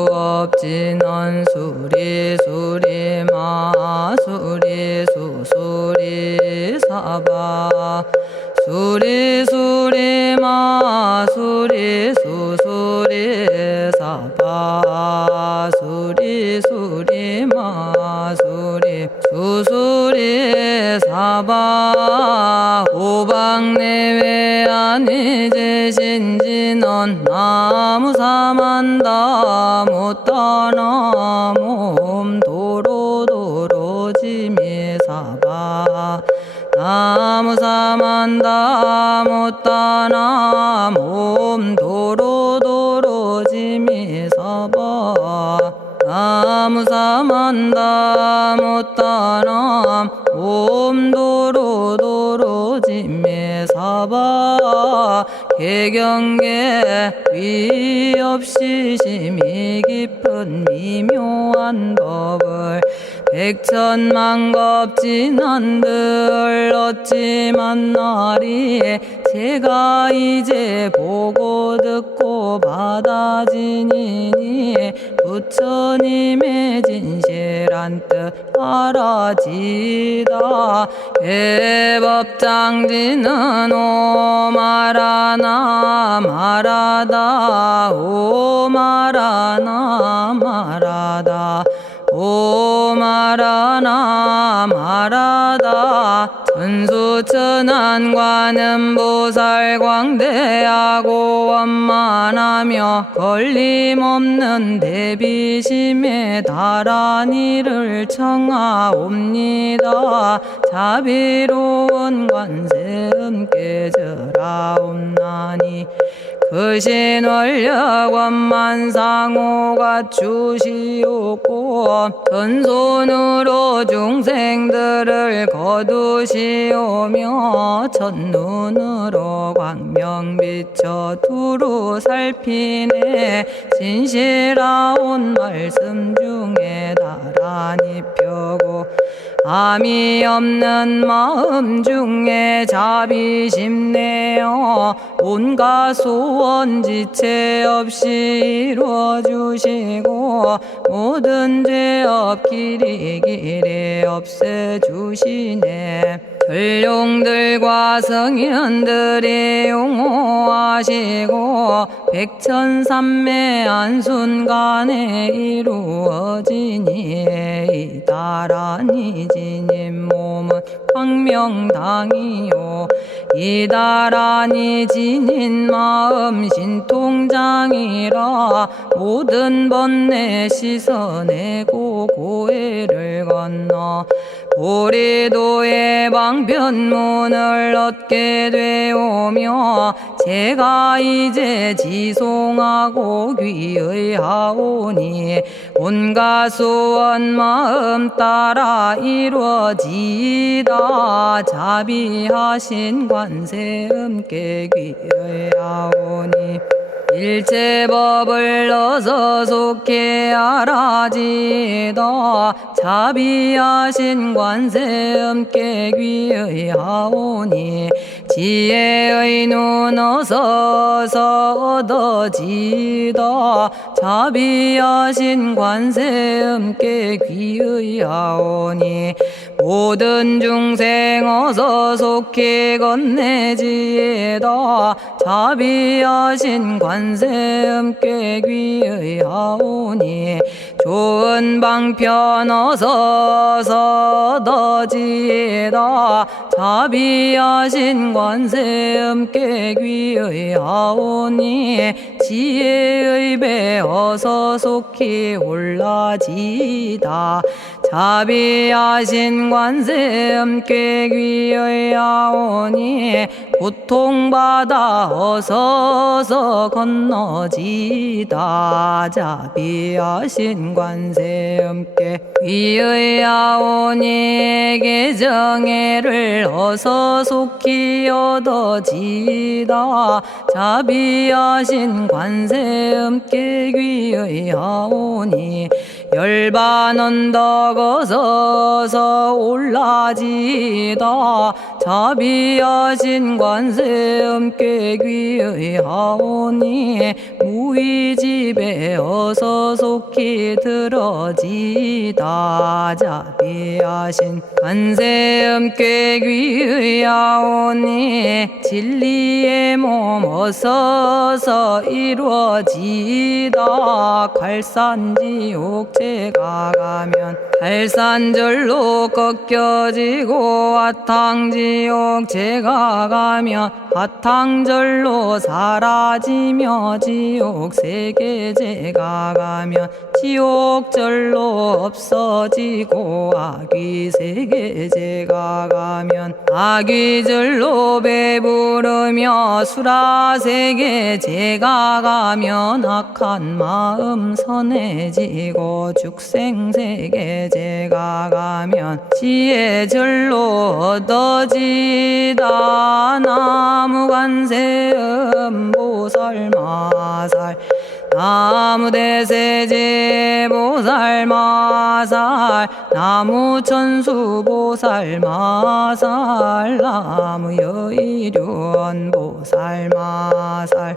정구업진언 수리수리 마수리 수수리 사바 수리수리 마수리 수수리 사바 수리수리 마수리 수수리 사바 오방내외 안위제신진언 나무사만다 못다나 몸도로도로지미사바 나무사만다 못다나 몸도로도로지미사바 나무사만다 못다나 몸도로도로지미사바 개경계 위없이 심히 깊은 미묘한 법을 백천만겁진한들 어찌 만나리 제가 이제 보고 듣고 받아지니니 부처님의 진실한 뜻 알아지다 해법장지는 오마라나 말하다 오마라나 말하다 오마라나 말하다 천수천안관음보살 광대하고 원만하며 걸림없는 대비심에 달한 이를 청하옵니다. 자비로운 관세음께 절하옵나니 그신원력 원만상호가 주시옵고 전손으로 중생들을 거두시오며 첫눈으로 광명 비춰 두루 살피네 진실하온 말씀 중에 나란히 펴고 암이 없는 마음 중에 자비심 내어 온갖 소원 지체 없이 이루어주시고 모든 죄업 길이 없애주시네. 전룡들과 성현들이 용호하시고 백천삼매 한순간에 이루어지니 이다라니 지님 몸은 광명당이요 이다라니 지닌 마음 신통장이라 모든 번뇌 씻어내고 고해를 건너 보리도의 방편문을 얻게 되오며 제가 이제 지송하고 귀의하오니 온갖 소원 마음 따라 이루어지다 자비하신 관세음께 귀의하오니 일체법을 어서 속히 알아지다 자비하신 관세음께 귀의하오니 지혜의 눈 어서 얻어지다 자비하신 관세음께 귀의하오니 모든 중생 어서 속히 건네지다 자비하신 관세음께 귀의하오니 좋은 방편 어서 얻어지다 자비하신 관세음께 귀의하오니 지혜의 배 어서 속히 올라지다 자비하신 관세음께 귀의하오니 고통받아 어서 건너지다 자비하신 관세음께 귀의하오니 개정애를 어서 속히 얻어지다 자비하신 관세음께 귀의하오니 열반 언덕 어서 올라지다 자비하신 관세음께 귀의하오니 우리 집에 어서 속히 들어지다. 자비하신 관세음께 귀의하오니 진리의 몸 어서서 이루어지다. 갈산지옥 제가 가면 갈산절로 꺾여지고 화탕지옥 제가 가면 화탕절로 사라지며 지옥 세계 제가 가면 지옥절로 없어지고 아귀 세계 제가 가면 아귀절로 배부르며 수라 세계 제가 가면 악한 마음 선해지고 죽생 세계 제가 가면 지혜절로 얻어지다. 나무관세음 보살마살 나무대세제 보살마살 나무천수 보살마살 나무여의륜 보살마살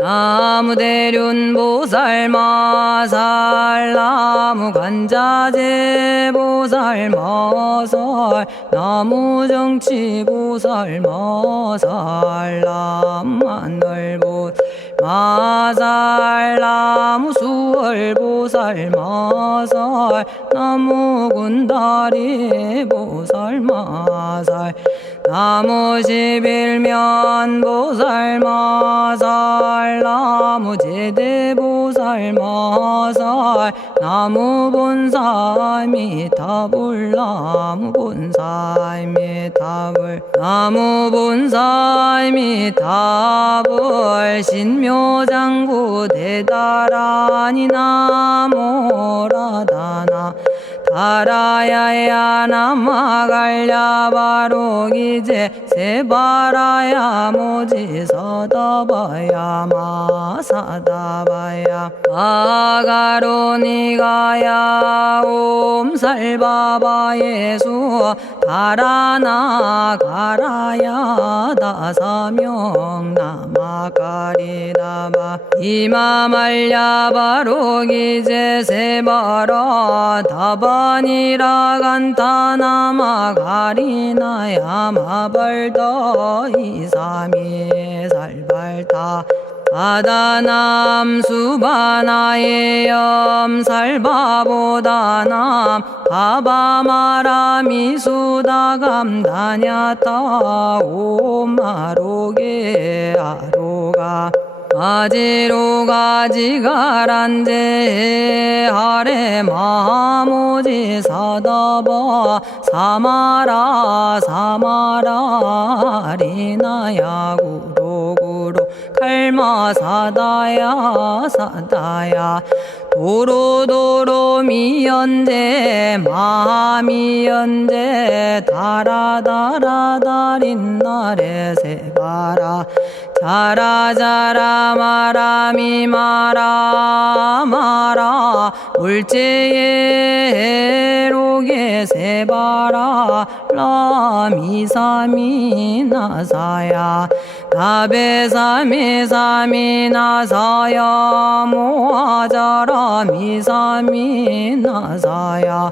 나무대륜 보살마살 나무간자재 보살마살 나무정치 보살마살 나무하늘 보살마살 나무수월 보살마살 나무군다리 보살마살 나무십일면 보살마살 나무제대 보살마살 나무본사미타불 나무본사미타불 나무본사미타불 신묘장구 대다라니 나모라다나 다라야야 남아갈야바로기제 세바라야 모지서다바야 마사다바야 마가로니가야 옴살바바 예수 다라나 가라야 다사명 나마가리다바 이마말야바로기제 세바라 다바니라 간타나마 가리나야 마발더 이사미 살발타 바다남 수바나의 염살바보다남 바바마라미 수다감다냐타 오마로게 아로가 아지로가 지가란제 아래 마모지 사다바 사마라 사마라 리나야 구로구로 칼마 사다야 사다야 도로도로 미연제 마미연제 다라다라다린나레 세바라 자라자라 마라미 마라 마라 울제에 로게 세바라 라미사미 나사야 나베사미 사미 나사야 모아자라 미사미 나사야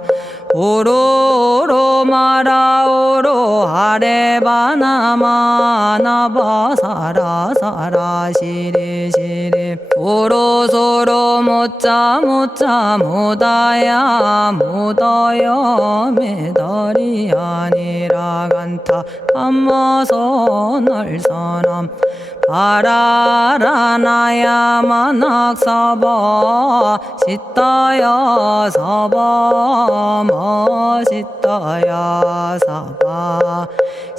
오로로 마라오로 아레바나마 나바사라 사라 시리 시리 오로소로 못자 못자 못다야 못다야 메달이 아니라 간타 감마서 날선함 바라라나야 만학사바 시타야 사바 마시타야 사바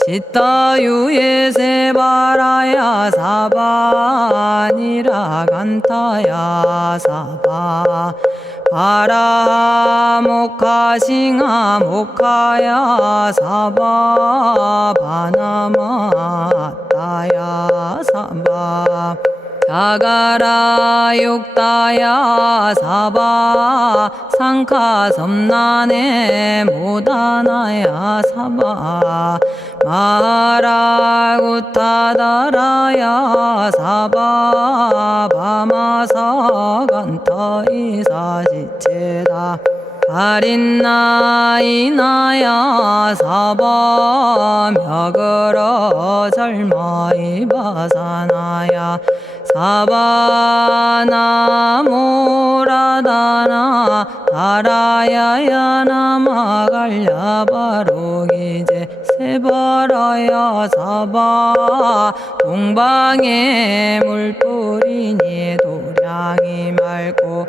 시타유에 세바라야 사바니라 간타야 사바 바라 모카싱아 모카야 사바 바나마 따야 사바 자가라 육다야 사바 상카 섬나네 모다나야 사바 마라구타다라야 사바바마사간타 이사지체다 아린나이나야 사바며그러 절마이바사나야 사바나모라다나 다라야야 나마갈야바로기제 세바라야 사바 동방에 물뿌리니 도량이 맑고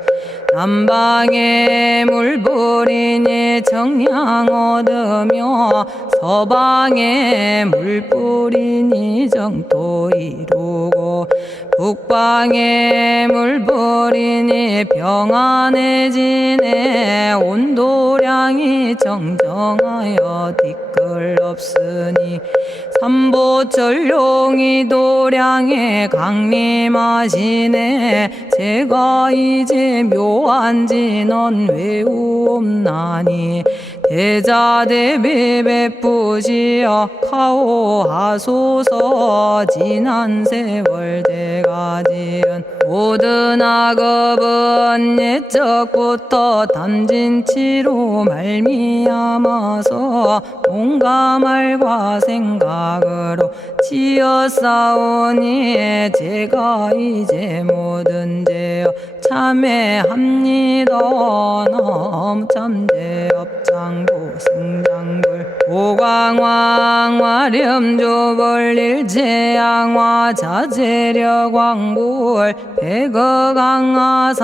남방에 물뿌리니 정량 얻으며 서방에 물뿌리니 정토 이루고 북방에 물뿌리니 평안해지네 온도량이 정정하여 뒤끌 없으니 삼보철룡이 도량에 강림하시네 제가 이제 묘한 진언 외우옵나니 대자대비 베푸시어 카오하소서 지난 세월 제가 지은 모든 악업은 옛적부터 탐진치로 말미암아서 온갖 말과 생각으로 지었사오니 제가 이제 모든 죄여 참회합니다. 너무 참죄업장고 승장불 오광왕 화렴조벌 일제양화 자재려광불 백어강하사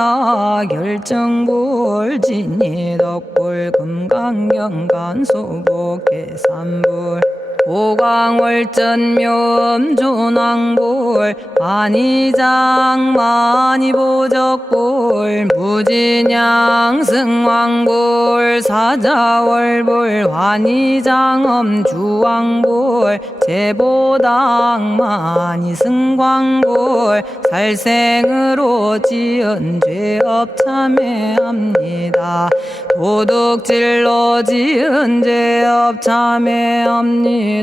결정불 진이덕불 금강경간소복계산불 오광월전묘음조낭불 안이장 만이보적불 무진양 승왕불 사자월불 환희장엄 주왕불 제보당 만이승광불 살생으로 지은 죄업 참회합니다. 도둑질로 지은 죄업 참회합니다.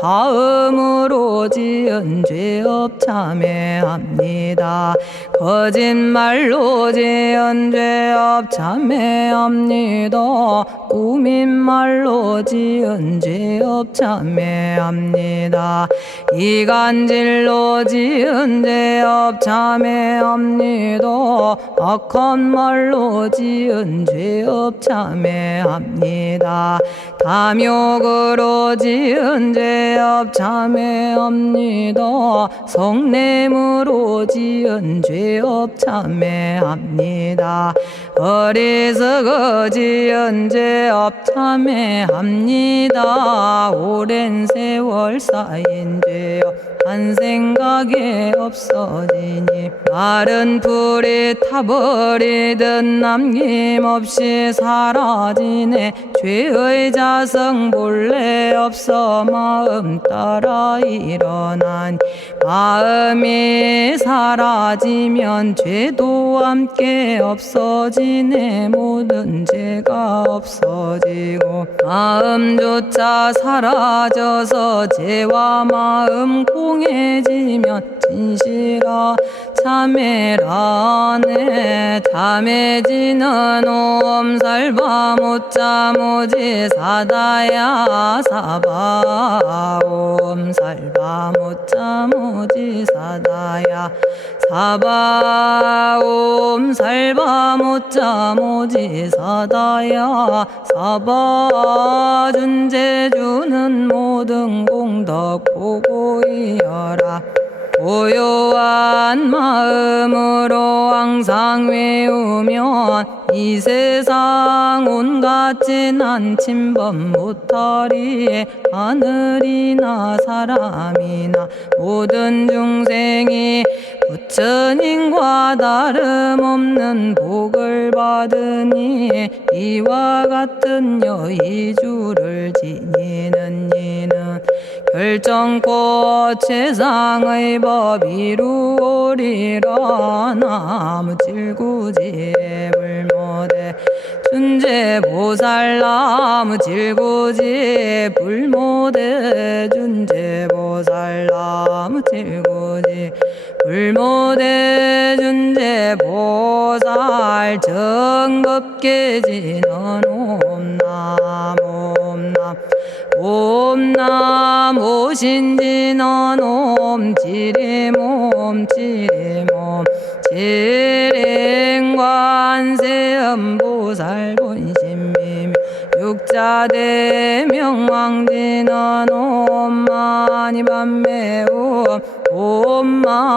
사음으로 지은 죄업 참회합니다. 거짓말로 지은 죄업 참회합니다. 꾸민말로 지은 죄업 참회합니다. 이간질로 지은 죄업 참회합니다. 악한 말로 지은 죄업 참회합니다. 탐욕으로 지은 죄업 참회합니다. 성냄으로 지은 죄업 참회합니다. 어리석어 지은 죄업 참회합니다. 오랜 세월 쌓인 죄업 한 생각에 없어지니 마른 풀이 타버리듯 남김없이 사라지네. 죄의 자성 본래 없어 마음 따라 일어나니 마음이 사라지면 죄도 함께 없어지네. 모든 죄가 없어지고 마음조차 사라져서 죄와 마음 공해지면 진실아 참회라네. 참해지는 옴살바 못자모지 사다야 사바 옴살바 못자모지 사다야 사바 옴살바 못자모지 사다야 사바 준재주는 모든 공덕 보고이여라. 고요한 마음으로 항상 외우면 이 세상 온갖 진한 침범 못하리에 하늘이나 사람이나 모든 중생이 부처님과 다름없는 복을 받으니 이와 같은 여의주를 지니는 이는 결정코 최상의 법 이루오리라. 나무질구지에 불모대 준제 보살나무 질고지 불모대 준제 보살나무 질고지 불모대 준제 보살 정법계지는 옴남 옴남 옴남 오신지는 옴지리몸 지리몸 지랭관세음보살 본심미묘 육자대명왕지는 옴마니밤매옴 옴마니밤매옴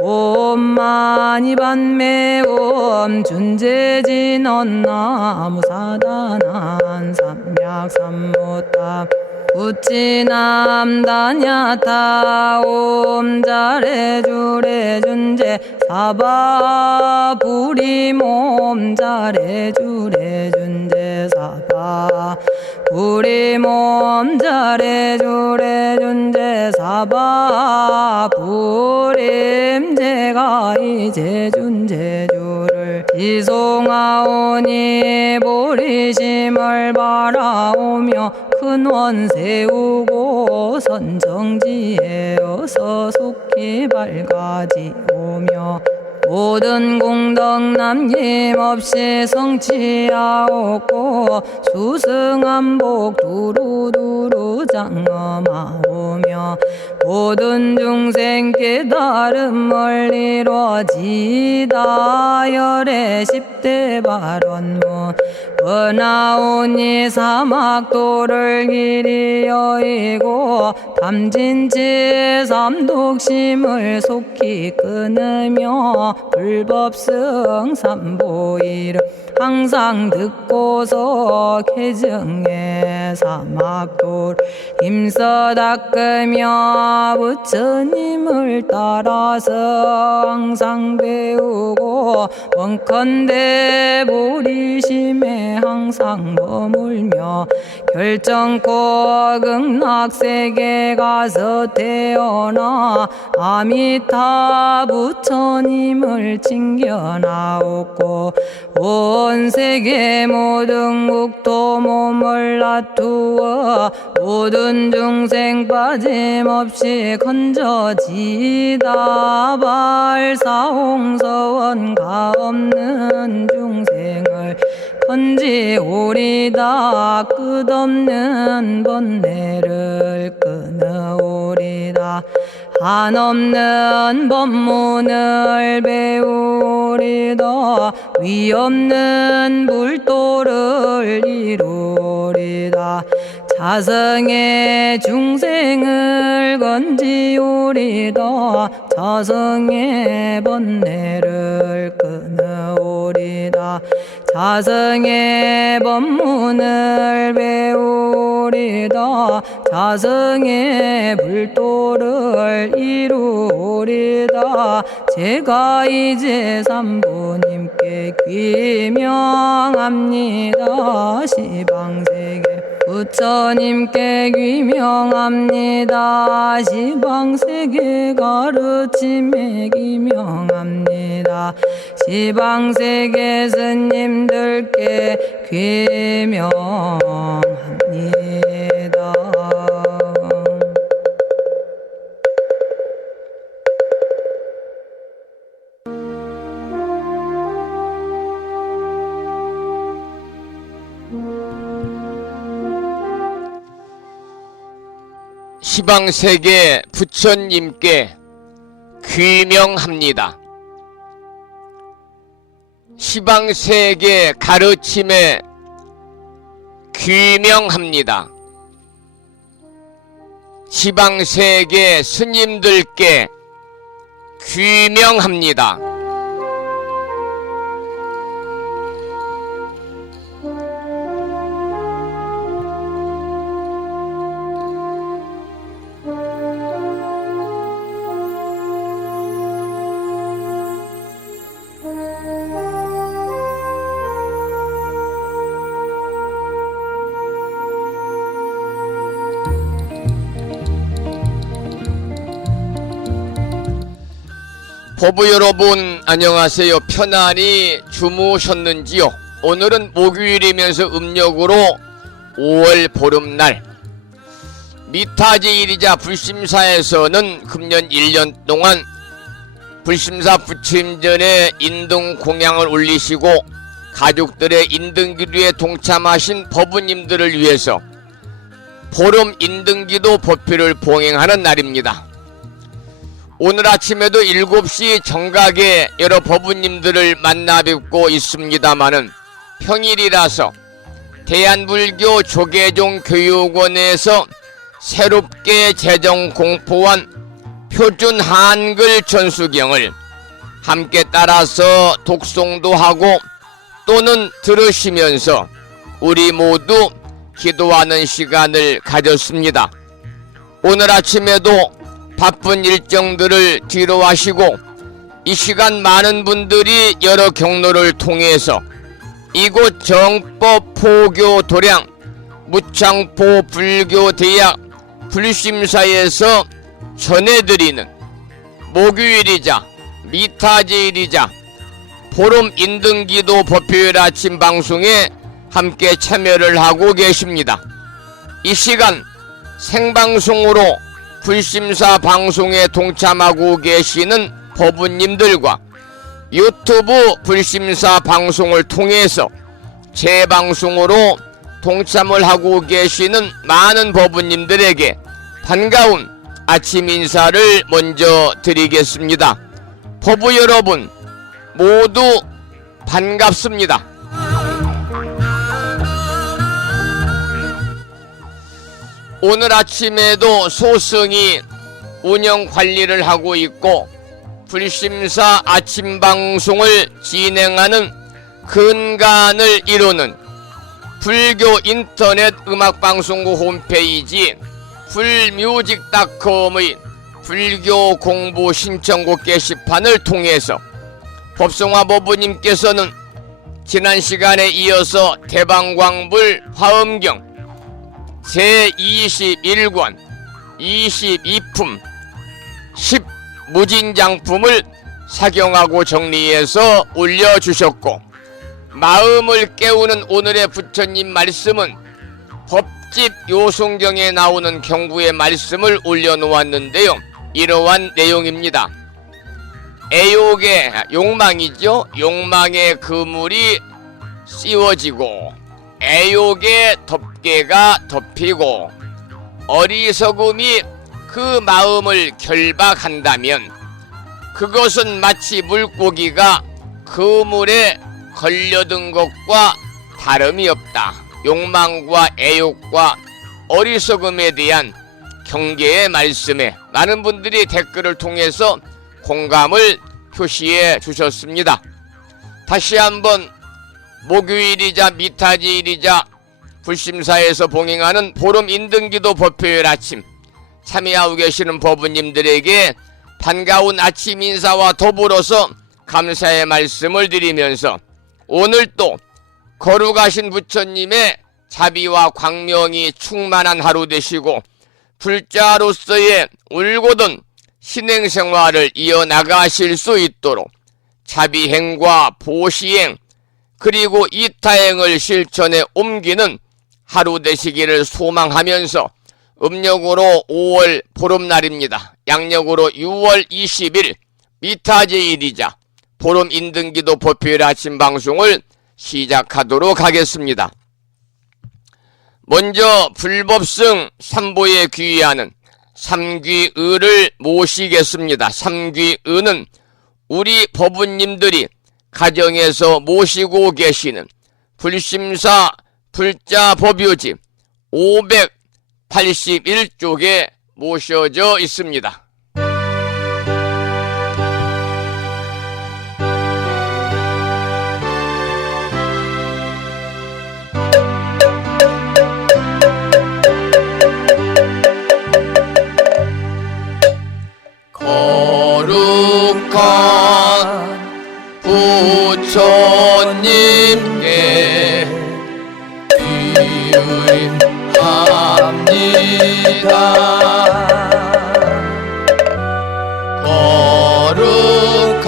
옴마니밤매옴 준제진언 나무사단한 삼약삼무타 우치남다냐타 옴자레주레 준제 사바 부리몸 자레주레 준제 사바 부리몸 자레주레 준제 사바 부림 제가 이제 준제주를 지송하오니 보리심을 바라오며 큰원 세우고 선정지에 어서 속히 밝아지오며 모든 공덕 남김없이 성취하옵고 수승한복 두루두루 장엄하오며 모든 중생 깨달음을 이루어지다 열의 10대 발원문 은하오니 사막도를 길이 여의고 담진치 삼독심을 속히 끊으며 불법승 삼보이를 항상 듣고서 개정해 사막도를 힘써 닦으며 부처님을 따라서 항상 배우고 원컨대 보리심에 항상 머물며 결정코 극락세계 가서 태어나 아미타 부처님을 칭견하옵고 온 세계 모든 국토 몸을 놔두어 모든 중생 빠짐없이 건져지다 발사홍서원 가없는 중생을 건지오리다 끝없는 번뇌를 끊어오리다 한없는 법문을 배우리다 위없는 불도를 이루리다 자성의 중생을 건지오리다 자성의 번뇌를 끊어오리다 자성의 법문을 배우리다 자성의 불도를 이루리다 제가 이제 삼부님께 귀명합니다 시방세계 부처님께 귀명합니다 시방세계 가르침에 귀명합니다 시방세계 스님들께 귀명합니다. 시방세계 부처님께 귀명합니다. 시방세계 가르침에 귀명합니다. 시방세계 스님들께 귀명합니다. 법부 여러분 안녕하세요. 편안히 주무셨는지요? 오늘은 목요일이면서 음력으로 5월 보름날 미타제일이자 불심사에서는 금년 1년 동안 불심사 부침 전에 인등 공양을 올리시고 가족들의 인등기도에 동참하신 법부님들을 위해서 보름 인등기도 법회를 봉행하는 날입니다. 오늘 아침에도 7시 정각에 여러 법부님들을 만나 뵙고 있습니다마는 평일이라서 대한불교 조계종 교육원에서 새롭게 제정 공포한 표준 한글 전수경을 함께 따라서 독송도 하고 또는 들으시면서 우리 모두 기도하는 시간을 가졌습니다. 오늘 아침에도 바쁜 일정들을 뒤로 하시고 이 시간 많은 분들이 여러 경로를 통해서 이곳 정법 포교 도량 무창포 불교대학 불심사에서 전해드리는 목요일이자 미타제일이자 보름 인등기도 법회일 아침 방송에 함께 참여를 하고 계십니다. 이 시간 생방송으로 불심사 방송에 동참하고 계시는 법부님들과 유튜브 불심사 방송을 통해서 재방송으로 동참을 하고 계시는 많은 법부님들에게 반가운 아침 인사를 먼저 드리겠습니다. 법부 여러분 모두 반갑습니다. 오늘 아침에도 소승이 운영 관리를 하고 있고 불심사 아침 방송을 진행하는 근간을 이루는 불교 인터넷 음악방송국 홈페이지 불뮤직닷컴의 불교 공부 신청곡 게시판을 통해서 법성화 법부님께서는 지난 시간에 이어서 대방광불 화엄경 제21권 22품 10무진장품을 사경하고 정리해서 올려주셨고 마음을 깨우는 오늘의 부처님 말씀은 법집 요송경에 나오는 경구의 말씀을 올려놓았는데요. 이러한 내용입니다. 애욕의 욕망이죠. 욕망의 그물이 씌워지고 애욕의 덮개가 덮이고 어리석음이 그 마음을 결박한다면 그것은 마치 물고기가 그물에 걸려든 것과 다름이 없다. 욕망과 애욕과 어리석음에 대한 경계의 말씀에 많은 분들이 댓글을 통해서 공감을 표시해 주셨습니다. 다시 한번 목요일이자 미타제일이자 불심사에서 봉행하는 보름 인등기도 법회일 아침 참여하고 계시는 법부님들에게 반가운 아침 인사와 더불어서 감사의 말씀을 드리면서 오늘 또 거룩하신 부처님의 자비와 광명이 충만한 하루 되시고 불자로서의 울고든 신행생활을 이어나가실 수 있도록 자비행과 보시행 그리고 이타행을 실천에 옮기는 하루 되시기를 소망하면서 음력으로 5월 보름날입니다. 양력으로 6월 20일 미타제일이자 보름 인등기도 법회일 아침 방송을 시작하도록 하겠습니다. 먼저 불법승 삼보에 귀의하는 삼귀의를 모시겠습니다. 삼귀의는 우리 법부님들이 가정에서 모시고 계시는 불심사 불자법요집 581쪽에 모셔져 있습니다. 거룩한 부처님께 귀의합니다. 거룩한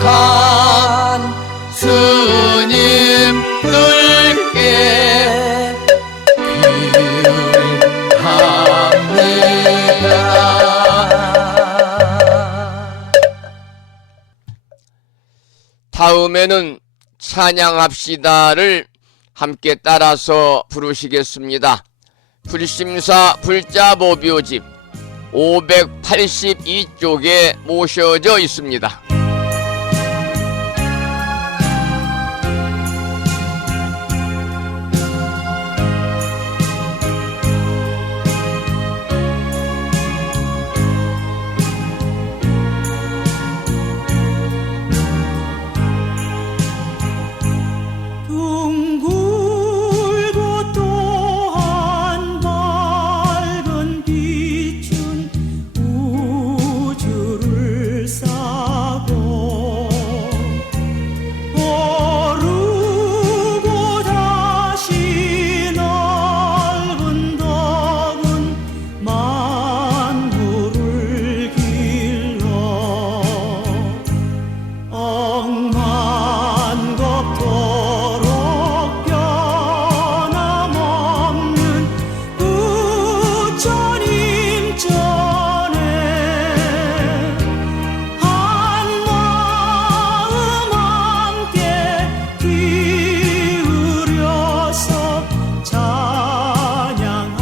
거룩한 스님들께 다음에는 찬양합시다를 함께 따라서 부르시겠습니다. 불심사 불자보묘집 582쪽에 모셔져 있습니다. 둥글고 또한 밝은 빛은 우주를 싸고 오르고 다시 넓은 덕은 만물을 길러 억만겁도록 변함없는 부처님 전에 한마음 함께 기울여서 찬양합시다.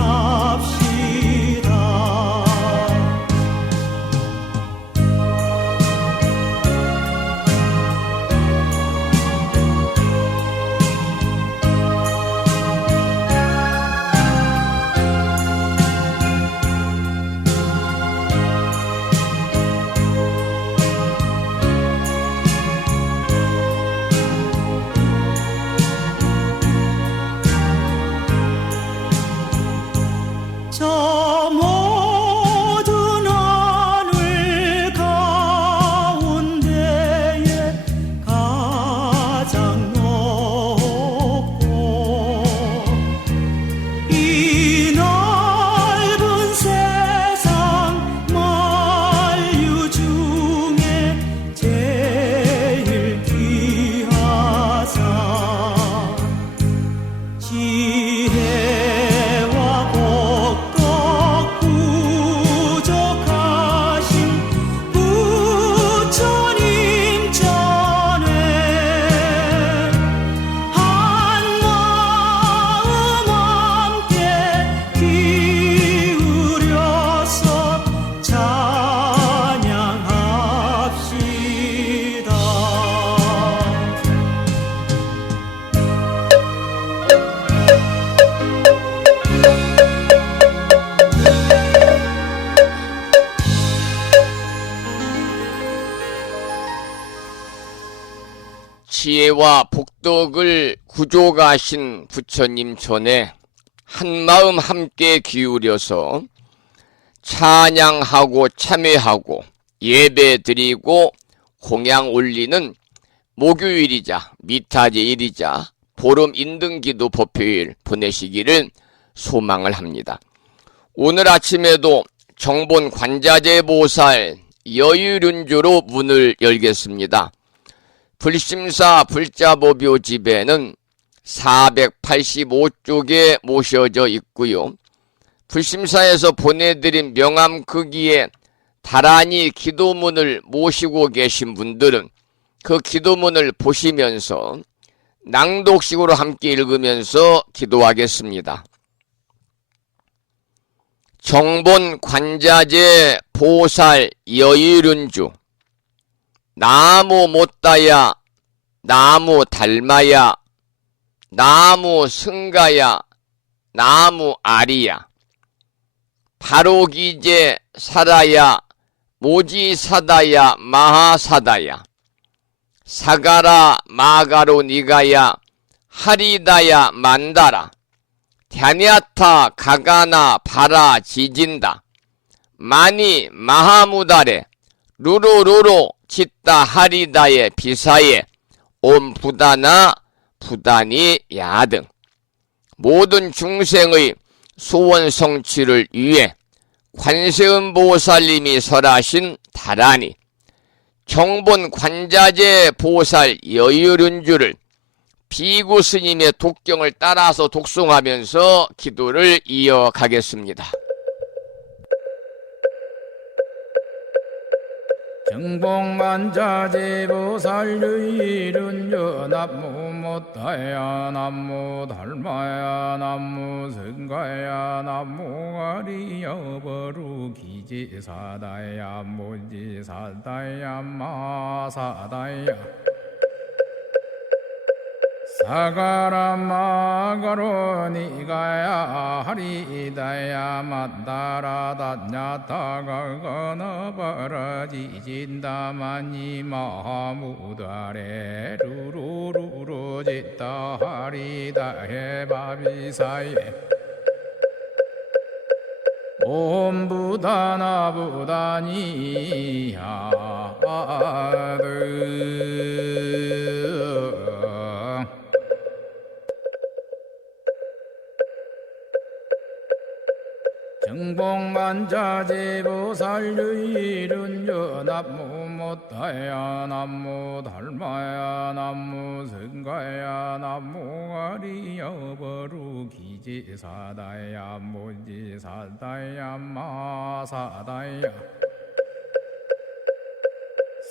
저 모든 하늘 가운데에 가장 높고 이 넓은 세상 만유 중에 제일 귀하사 지혜와 복덕 부족하신 부처님 전에 한마음 함께 기울여서 찬양합시다. 지혜와 복덕을 구족하신 부처님 전에 한마음 함께 기울여서 찬양하고 참회하고 예배드리고 공양 올리는 목요일이자 미타제일이자 보름 인등기도 법회일 보내시기를 소망을 합니다. 오늘 아침에도 정본 관자재 보살 여유륜조로 문을 열겠습니다. 불심사 불자보묘집에는 485쪽에 모셔져 있고요. 불심사에서 보내드린 명함 크기에 다란히 기도문을 모시고 계신 분들은 그 기도문을 보시면서 낭독식으로 함께 읽으면서 기도하겠습니다. 정본 관자재 보살 여유륜주 나무 못다야 나무 닮아야 나무 승가야 나무 아리야 바로기제 사라야 모지사다야 마하사다야 사가라 마가로 니가야 하리다야 만다라 갸냐타 가가나 바라 지진다 마니 마하무다레 루루루루 짓다 하리다의 비사에 옴 부다나 부다니 야등 모든 중생의 소원 성취를 위해 관세음보살님이 설하신 다라니 정본 관자재 보살 여율은주를 비구 스님의 독경을 따라서 독송하면서 기도를 이어가겠습니다. 정봉만자제보살유일은여 남무못다야 남무달마야 남무승가야 남무아리여버루기지사다야 무지사다야 마사다야 사가라마가로니가야 하리다야 만다라다냐타가거너버라지진다마니 마무다레 루루루루지다 하리다해바비사예 옴부다나부다니야드 정봉만자제보살유일은여 남무못다야 남무달마야 남무승가야 남무아리여버루기지사다야 무지사다야 마사다야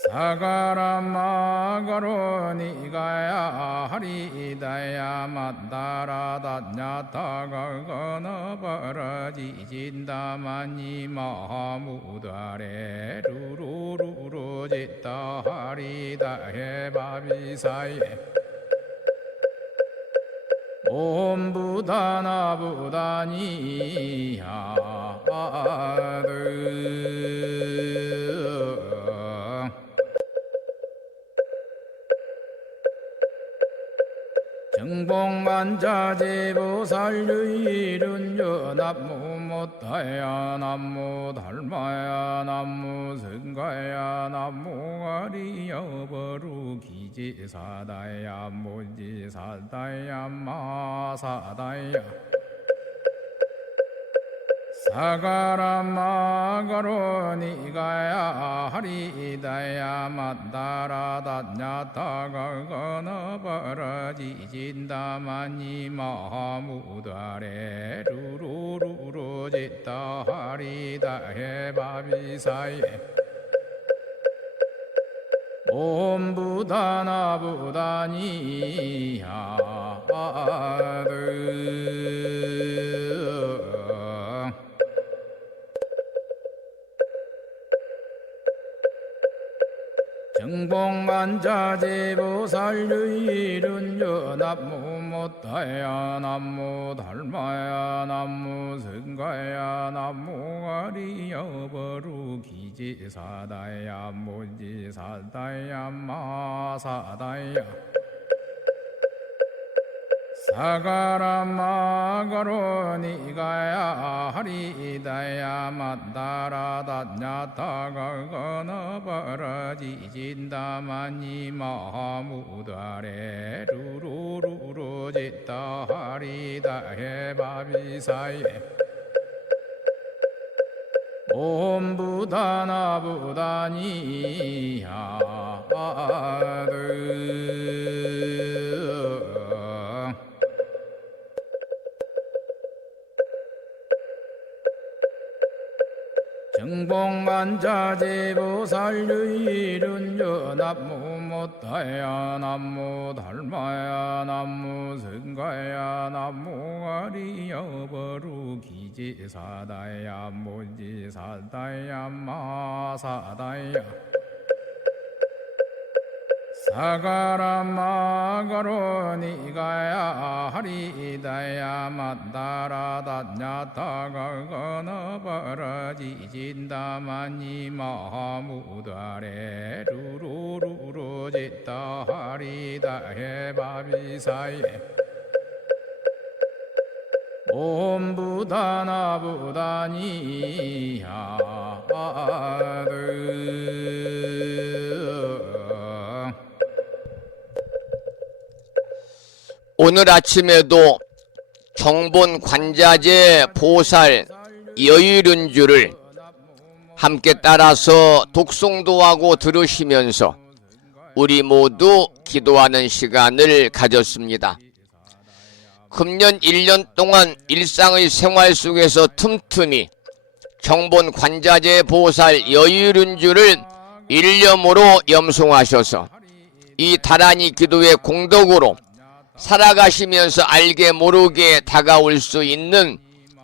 사가라마가로니가야 하리다야 만다라다냐타가거너버라지진다마니 마무다레 루루루루지다 하리다해바비사예 옴부다나부다니야드 정봉만자제보살유일은여 남무못다야 남무달마야 남무승가야 남무아리여버루기지사다야 무지사다야 마사다야 사가라마가로니가야 하리다야 만다라다냐타가거너버라지진다마니 마무다레 루루루루지다 하리다해바비사예 옴부다나부다니야드 정봉만자제보살유일은여 남무못다야 남무달마야 남무승가야 남무아리여버루기지사다야 무지사다야 마사다야 사가라마가로니가야 하리다야 만다라다냐타가거너버라지진다마니 마무다레 루루루루지다 하리다해바비사예 옴부다나부다니야드 정봉만자제보살유일은여 남무못다야 남무달마야 남무승가야 남무아리여버루기지사다야 무지사다야 마사다야 사가라마가로니가야 하리다야 만다라다냐타가거너버라지진다마니 마무다레 루루루루지다 하리다해바비사예 옴부다나부다니야드 오늘 아침에도 정본 관자재 보살 여의륜주를 함께 따라서 독송도 하고 들으시면서 우리 모두 기도하는 시간을 가졌습니다. 금년 1년 동안 일상의 생활 속에서 틈틈이 정본 관자재 보살 여의륜주를 일념으로 염송하셔서 이 다란이 기도의 공덕으로 살아가시면서 알게 모르게 다가올 수 있는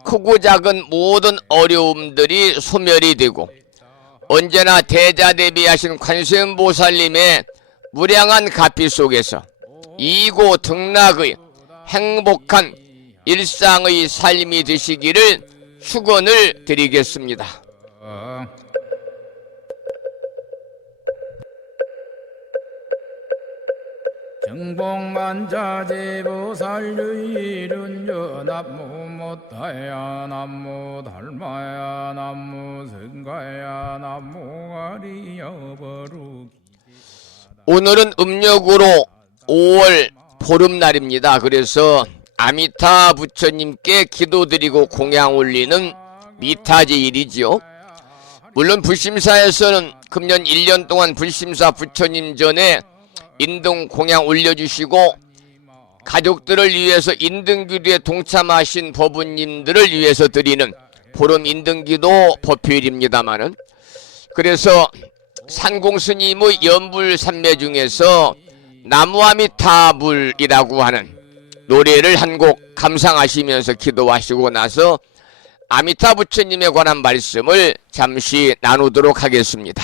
크고 작은 모든 어려움들이 소멸이 되고 언제나 대자대비하신 관세음보살님의 무량한 가피 속에서 이고 등락의 행복한 일상의 삶이 되시기를 축원을 드리겠습니다. 정봉만자제보살유이륜여 남무못다야 남무달마야 남무승가야 남무아리여버루. 오늘은 음력으로 5월 보름날입니다. 그래서 아미타 부처님께 기도드리고 공양 올리는 미타제일이지요. 물론 불심사에서는 금년 1년 동안 불심사 부처님 전에 인등 공양 올려주시고 가족들을 위해서 인등기도에 동참하신 법부님들을 위해서 드리는 보름 인등기도 법회일입니다마는, 그래서 산공스님의 연불산매 중에서 나무아미타불이라고 하는 노래를 한 곡 감상하시면서 기도하시고 나서 아미타 부처님에 관한 말씀을 잠시 나누도록 하겠습니다.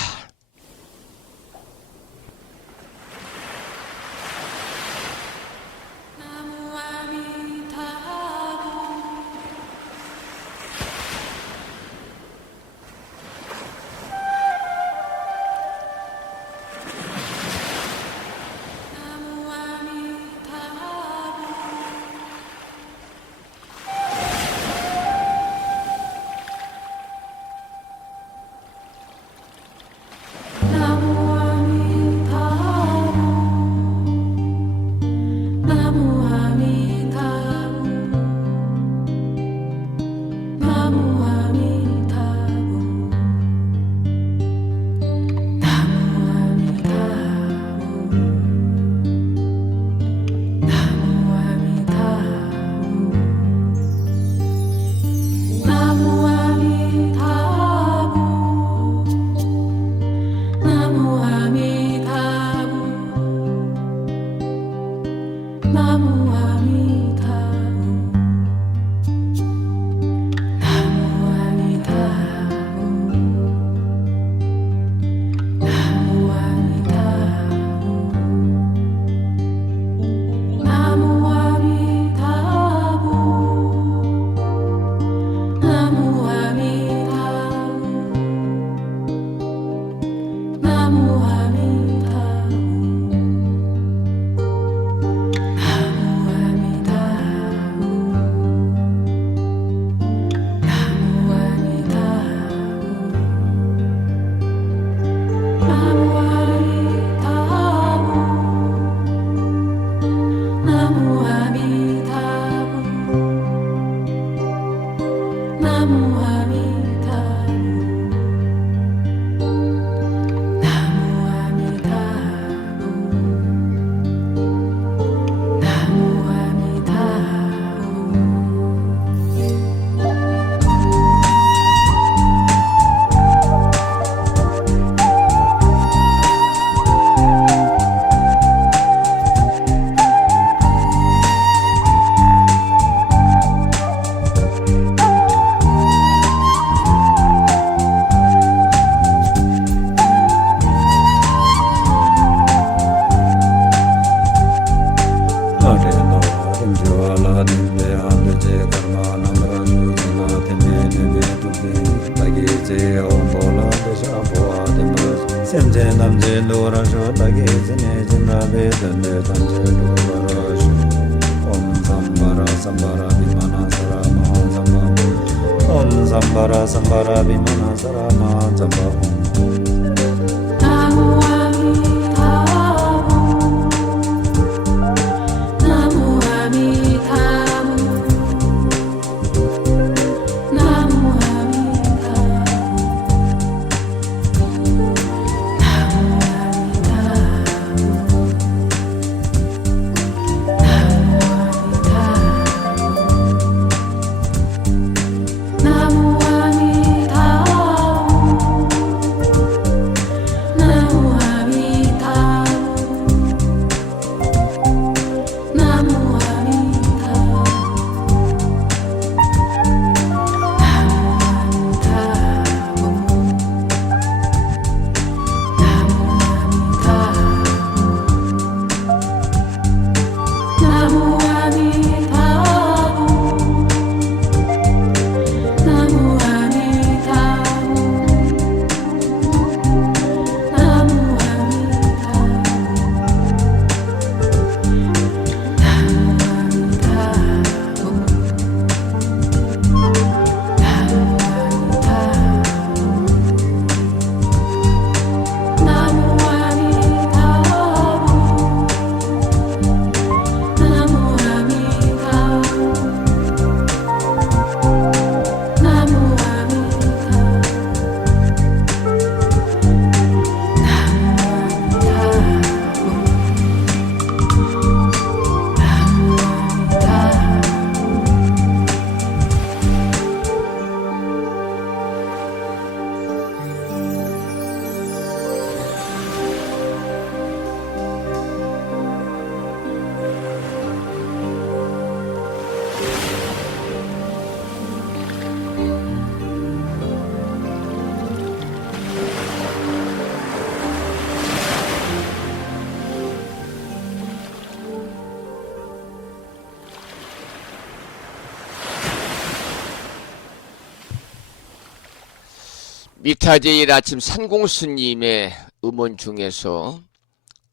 미타제일 아침 산공스님의 음원 중에서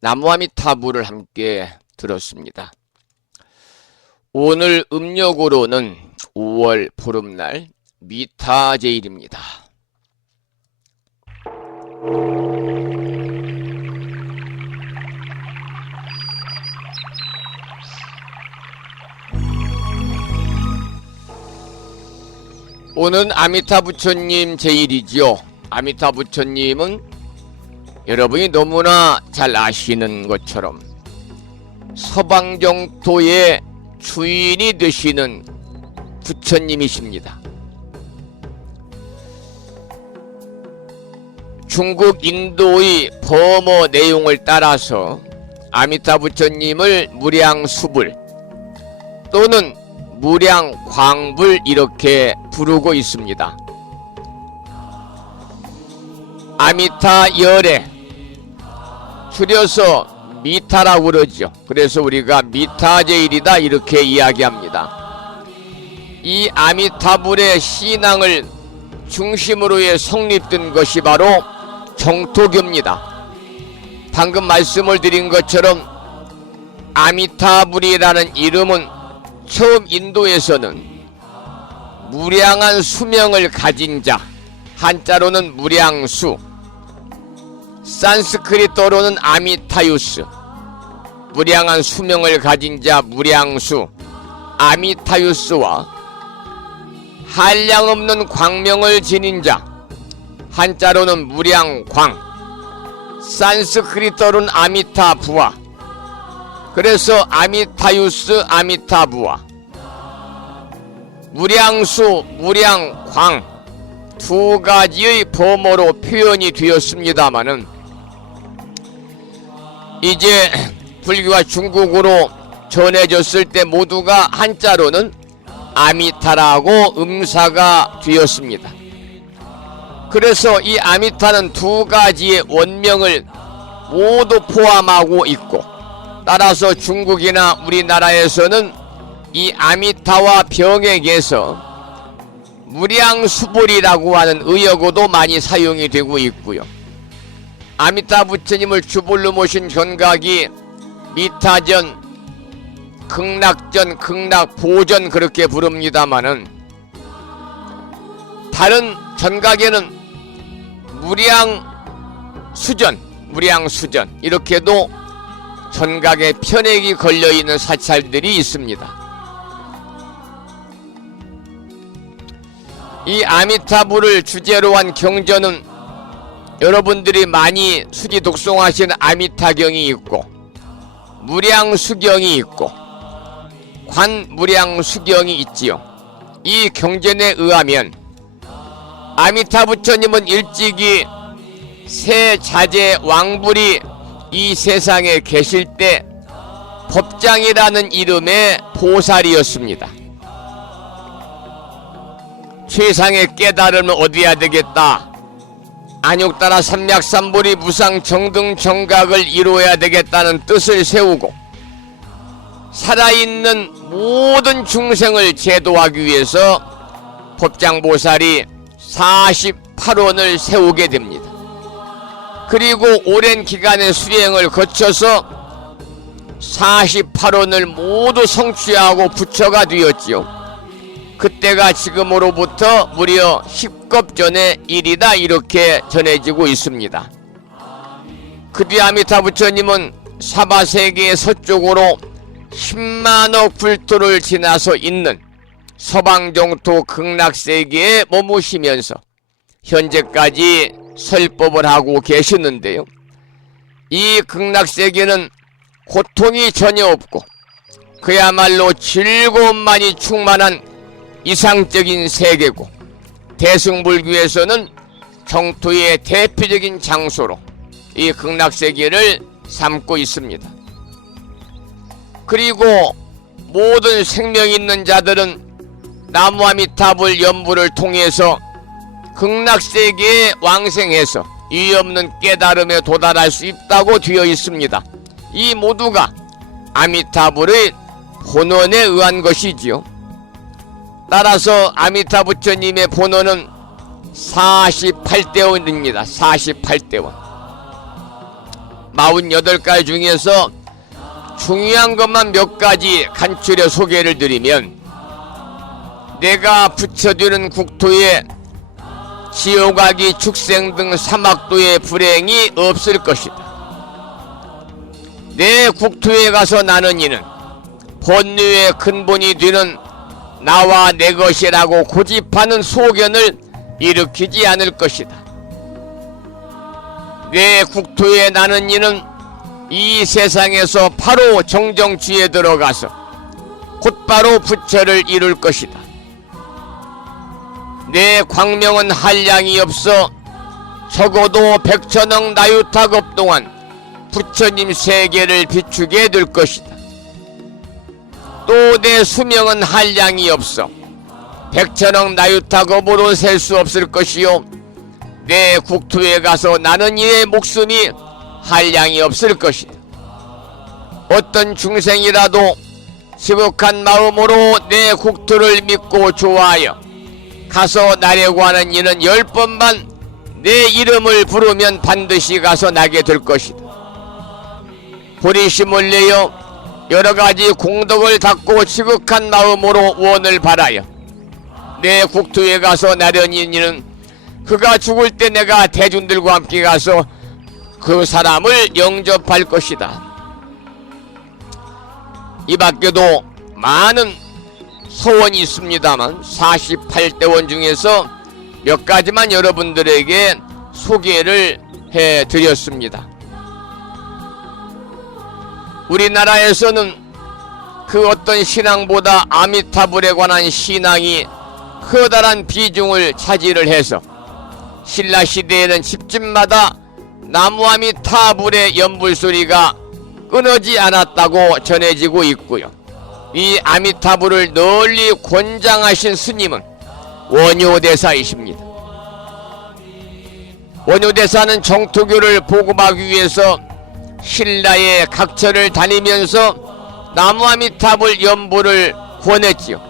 나무아미타불을 함께 들었습니다. 오늘 음력으로는 5월 보름날 미타제일입니다. 오늘 아미타 부처님 제일이지요. 아미타 부처님은 여러분이 너무나 잘 아시는 것처럼 서방정토의 주인이 되시는 부처님이십니다. 중국 인도의 범어 내용을 따라서 아미타 부처님을 무량수불 또는 무량광불 이렇게 부르고 있습니다. 아미타 열애 줄여서 미타라고 그러죠. 그래서 우리가 미타제일이다 이렇게 이야기합니다. 이 아미타불의 신앙을 중심으로 해 성립된 것이 바로 정토교입니다. 방금 말씀을 드린 것처럼 아미타불이라는 이름은 처음 인도에서는 무량한 수명을 가진 자, 한자로는 무량수, 산스크리트어로는 아미타유스, 무량한 수명을 가진 자 무량수, 아미타유스와 한량없는 광명을 지닌 자, 한자로는 무량광, 산스크리트어로는 아미타부아, 그래서 아미타유스, 아미타부아, 무량수, 무량광 두 가지의 범어로 표현이 되었습니다마는 이제 불교가 중국으로 전해졌을 때 모두가 한자로는 아미타라고 음사가 되었습니다. 그래서 이 아미타는 두 가지의 원명을 모두 포함하고 있고, 따라서 중국이나 우리나라에서는 이 아미타와 병액에서 무량수불이라고 하는 의역어도 많이 사용이 되고 있고요. 아미타 부처님을 주불로 모신 견각이 미타전, 극락전, 극락보전 그렇게 부릅니다마는 다른 전각에는 무량수전, 무량수전 이렇게도 전각에 편액이 걸려있는 사찰들이 있습니다. 이 아미타불을 주제로 한 경전은 여러분들이 많이 수지 독송하신 아미타경이 있고 무량수경이 있고 관무량수경이 있지요. 이 경전에 의하면 아미타 부처님은 일찍이 세 자제 왕불이 이 세상에 계실 때 법장이라는 이름의 보살이었습니다. 최상의 깨달음을 얻어야 되겠다. 안욕따라 삼맥삼불이 무상정등정각을 이루어야 되겠다는 뜻을 세우고 살아있는 모든 중생을 제도하기 위해서 법장보살이 48원을 세우게 됩니다. 그리고 오랜 기간의 수행을 거쳐서 48원을 모두 성취하고 부처가 되었지요. 그때가 지금으로부터 무려 10겁 전의 일이다 이렇게 전해지고 있습니다. 그 뒤 아미타 부처님은 사바세계의 서쪽으로 10만억 불토를 지나서 있는 서방정토 극락세계에 머무시면서 현재까지 설법을 하고 계시는데요. 이 극락세계는 고통이 전혀 없고 그야말로 즐거움만이 충만한 이상적인 세계고 대승불교에서는 정토의 대표적인 장소로 이 극락세계를 삼고 있습니다. 그리고 모든 생명 있는 자들은 나무아미타불 연부를 통해서 극락세계에 왕생해서 이없는 깨달음에 도달할 수 있다고 되어 있습니다. 이 모두가 아미타불의 본원에 의한 것이지요. 따라서 아미타 부처님의 본원은 48대원입니다. 48대원. 48가지 중에서 중요한 것만 몇 가지 간추려 소개를 드리면, 내가 붙여두는 국토에 지옥아기 축생 등 사막도의 불행이 없을 것이다. 내 국토에 가서 나는 이는 본류의 근본이 되는 나와 내 것이라고 고집하는 소견을 일으키지 않을 것이다. 내 국토에 나는 이는 이 세상에서 바로 정정주에 들어가서 곧바로 부처를 이룰 것이다. 내 광명은 한량이 없어 적어도 100천억 나유타급 동안 부처님 세계를 비추게 될 것이다. 또 내 수명은 한량이 없어 100천억 나유타급으로 셀 수 없을 것이요, 내 국토에 가서 나는 이의 목숨이 한량이 없을 것이다. 어떤 중생이라도 지극한 마음으로 내 국토를 믿고 좋아하여 가서 나려고 하는 이는 10번만 내 이름을 부르면 반드시 가서 나게 될 것이다. 보리심을 내어 여러가지 공덕을 닦고 지극한 마음으로 원을 바라여 내 국토에 가서 나려니 이는 그가 죽을 때 내가 대중들과 함께 가서 그 사람을 영접할 것이다. 이 밖에도 많은 소원이 있습니다만 48대원 중에서 몇 가지만 여러분들에게 소개를 해드렸습니다. 우리나라에서는 그 어떤 신앙보다 아미타불에 관한 신앙이 커다란 비중을 차지를 해서 신라시대에는 집집마다 나무 아미타불의 연불소리가 끊어지 않았다고 전해지고 있고요. 이 아미타불을 널리 권장하신 스님은 원효대사이십니다. 원효대사는 정토교를 보급하기 위해서 신라의 각처를 다니면서 나무 아미타불 연불을 권했지요.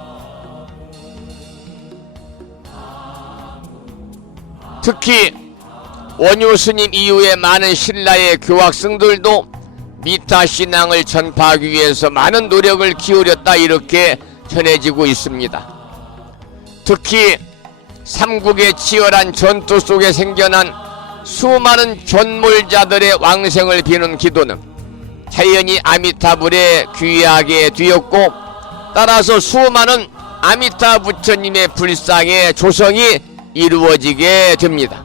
특히 원효스님 이후에 많은 신라의 교학생들도 미타신앙을 전파하기 위해서 많은 노력을 기울였다, 이렇게 전해지고 있습니다. 특히 삼국의 치열한 전투 속에 생겨난 수많은 전몰자들의 왕생을 비는 기도는 자연히 아미타불에 귀하게 되었고, 따라서 수많은 아미타 부처님의 불상의 조성이 이루어지게 됩니다.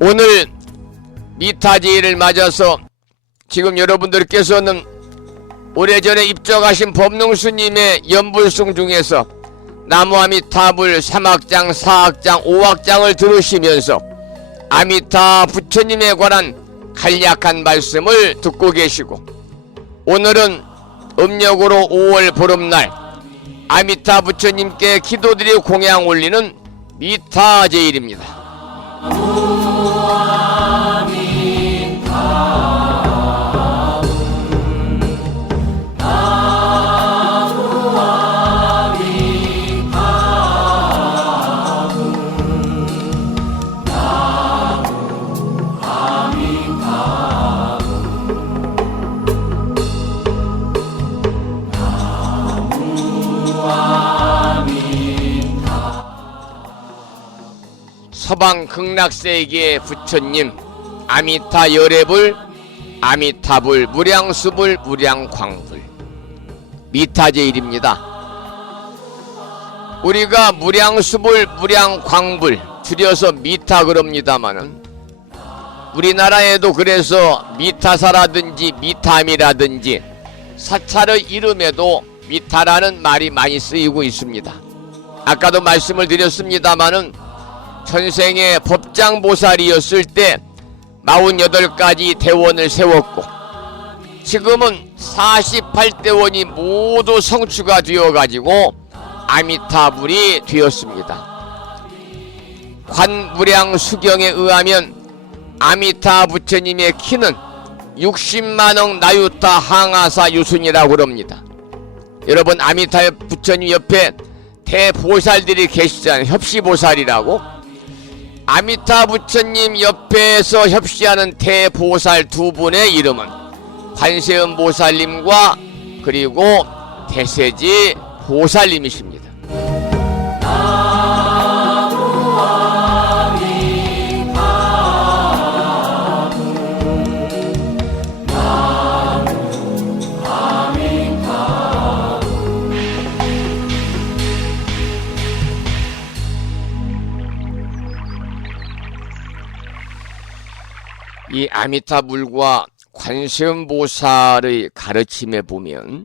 오늘 미타제일을 맞아서 지금 여러분들께서는 오래전에 입적하신 법능스님의 연불송 중에서 나무 아미타불 3악장, 4악장, 5악장을 들으시면서 아미타 부처님에 관한 간략한 말씀을 듣고 계시고, 오늘은 음력으로 5월 보름날 아미타 부처님께 기도드리고 공양 올리는 미타제일입니다. 서방 극락세계의 부처님 아미타 열애불, 아미타불, 무량수불, 무량광불, 미타제일입니다. 우리가 무량수불, 무량광불 줄여서 미타 그럽니다마는 우리나라에도 그래서 미타사라든지 미타미라든지 사찰의 이름에도 미타라는 말이 많이 쓰이고 있습니다. 아까도 말씀을 드렸습니다마는 전생에 법장보살이었을 때 48가지 대원을 세웠고, 지금은 48대원이 모두 성취가 되어가지고 아미타불이 되었습니다. 관무량 수경에 의하면 아미타 부처님의 키는 60만억 나유타 항아사 유순이라고 그럽니다. 여러분, 아미타 부처님 옆에 대보살들이 계시잖아요. 협시보살이라고. 아미타 부처님 옆에서 협시하는 대보살 두 분의 이름은 관세음 보살님과 그리고 대세지 보살님이십니다. 이 아미타불과 관세음보살의 가르침에 보면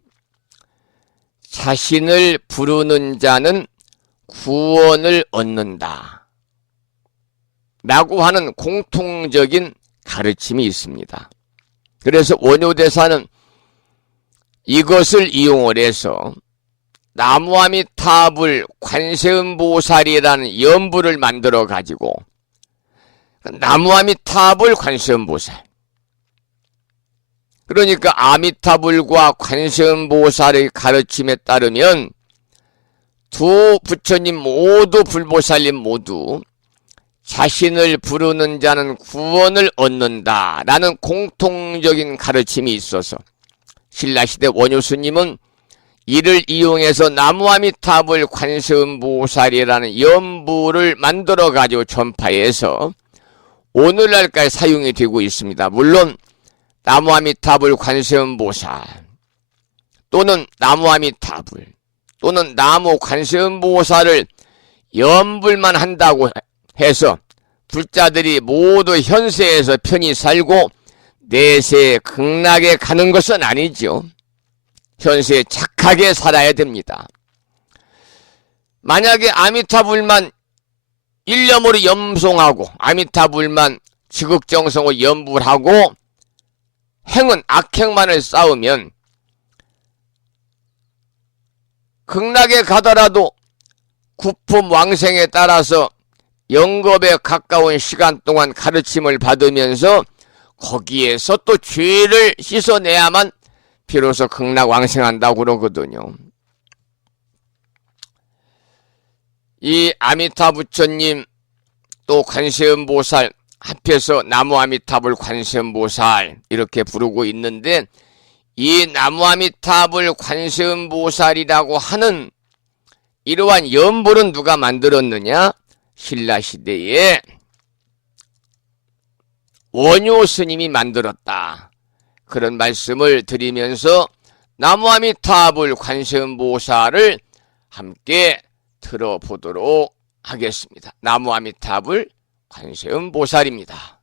자신을 부르는 자는 구원을 얻는다 라고 하는 공통적인 가르침이 있습니다. 그래서 원효대사는 이것을 이용을 해서 나무아미타불 관세음보살이라는 연부를 만들어 가지고 나무아미타불 관세음보살, 그러니까 아미타불과 관세음보살의 가르침에 따르면 두 부처님 모두 불보살님 모두 자신을 부르는 자는 구원을 얻는다 라는 공통적인 가르침이 있어서 신라시대 원효스님은 이를 이용해서 나무아미타불 관세음보살이라는 연부를 만들어 가지고 전파해서 오늘날까지 사용이 되고 있습니다. 물론 나무아미타불 관세음보살 또는 나무아미타불 또는 나무 관세음보살을 연불만 한다고 해서 불자들이 모두 현세에서 편히 살고 내세에 극락에 가는 것은 아니죠. 현세에 착하게 살아야 됩니다. 만약에 아미타불만 일념으로 염송하고 아미타불만 지극정성으로 염불하고 행은 악행만을 쌓으면 극락에 가더라도 구품 왕생에 따라서 영겁에 가까운 시간 동안 가르침을 받으면서 거기에서 또 죄를 씻어내야만 비로소 극락 왕생한다고 그러거든요. 이 아미타 부처님 또 관세음보살 합해서 나무아미타불 관세음보살 이렇게 부르고 있는데, 이 나무아미타불 관세음보살이라고 하는 이러한 연불은 누가 만들었느냐? 신라시대에 원효스님이 만들었다, 그런 말씀을 드리면서 나무아미타불 관세음보살을 함께 들어보도록 하겠습니다. 나무아미타불 관세음보살입니다.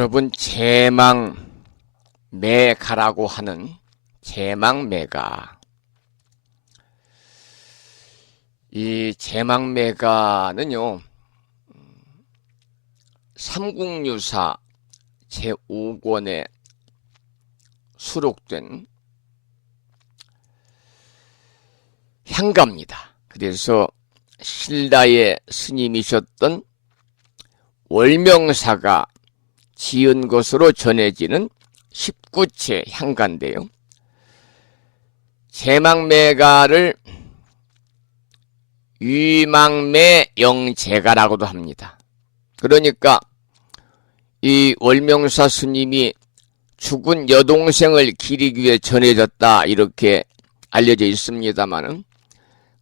여러분, 제망매가라고 하는 제망매가, 이 제망매가는요 삼국유사 제5권에 수록된 향가입니다. 그래서 신라의 스님이셨던 월명사가 지은 것으로 전해지는 19채 향가인데요. 제망매가를 위망매영제가라고도 합니다. 그러니까 이 월명사 스님이 죽은 여동생을 기리기 위해 전해졌다 이렇게 알려져 있습니다만은,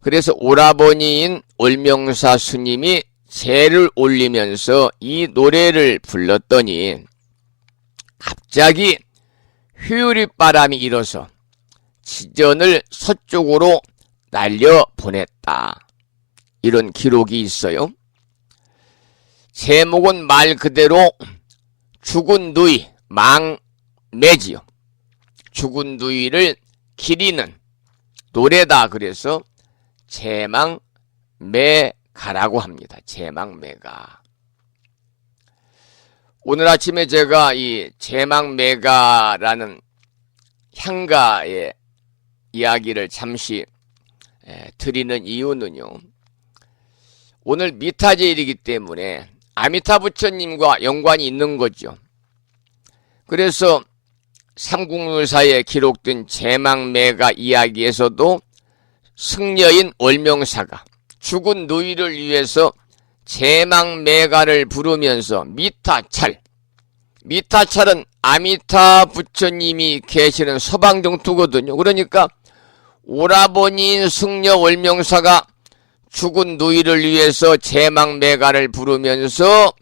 그래서 오라버니인 월명사 스님이 제를 올리면서 이 노래를 불렀더니 갑자기 휴유리바람이 일어서 지전을 서쪽으로 날려보냈다, 이런 기록이 있어요. 제목은 말 그대로 죽은 누이, 망매지요. 죽은 누이를 기리는 노래다. 그래서 제망매가라고 합니다. 제망매가. 오늘 아침에 제가 이 제망매가라는 향가의 이야기를 잠시 드리는 이유는요, 오늘 미타제일이기 때문에 아미타 부처님과 연관이 있는 거죠. 그래서 삼국유사에 기록된 제망매가 이야기에서도 승려인 월명사가 죽은 누이를 위해서 제망매가를 부르면서 미타찰은 아미타 부처님이 계시는 서방정토거든요. 그러니까 오라버니인 승려 월명사가 죽은 누이를 위해서 제망매가를 부르면서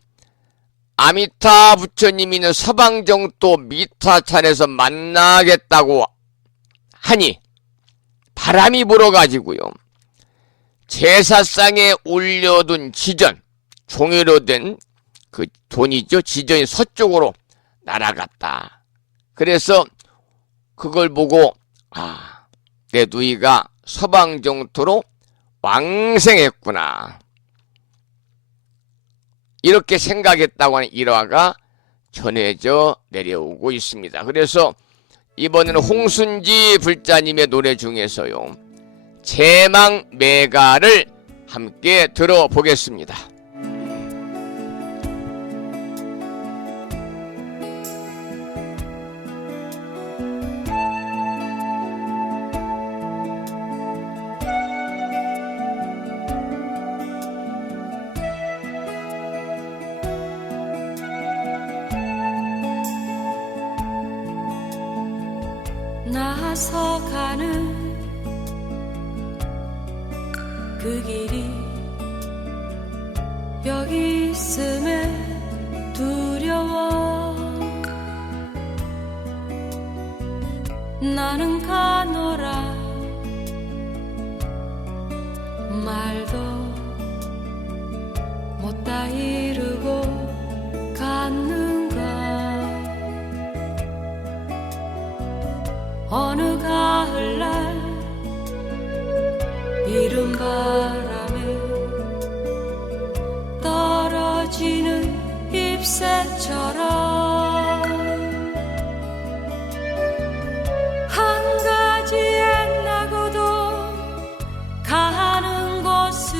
아미타 부처님이 있는 서방정토 미타찰에서 만나겠다고 하니 바람이 불어가지고요, 제사상에 올려둔 지전, 종이로 된 그 돈이죠, 지전이 서쪽으로 날아갔다. 그래서 그걸 보고 내 누이가 서방정토로 왕생했구나, 이렇게 생각했다고 하는 일화가 전해져 내려오고 있습니다. 그래서 이번에는 홍순지 불자님의 노래 중에서요, 제망매가를 함께 들어보겠습니다. 나서 가는 그 길이 여기 있음에 두려워. 나는 가노라 말도 못다 이루고 갔는가. 어느 가을날 이른 바람에 떨어지는 잎새처럼 한 가지에 나고도 가는 곳을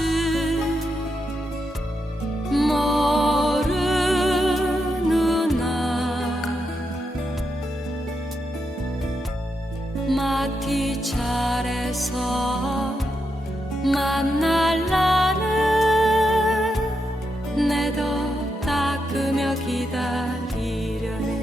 모르누나. 마티찰에서 만날 나는 내도 닦으며 기다리려네.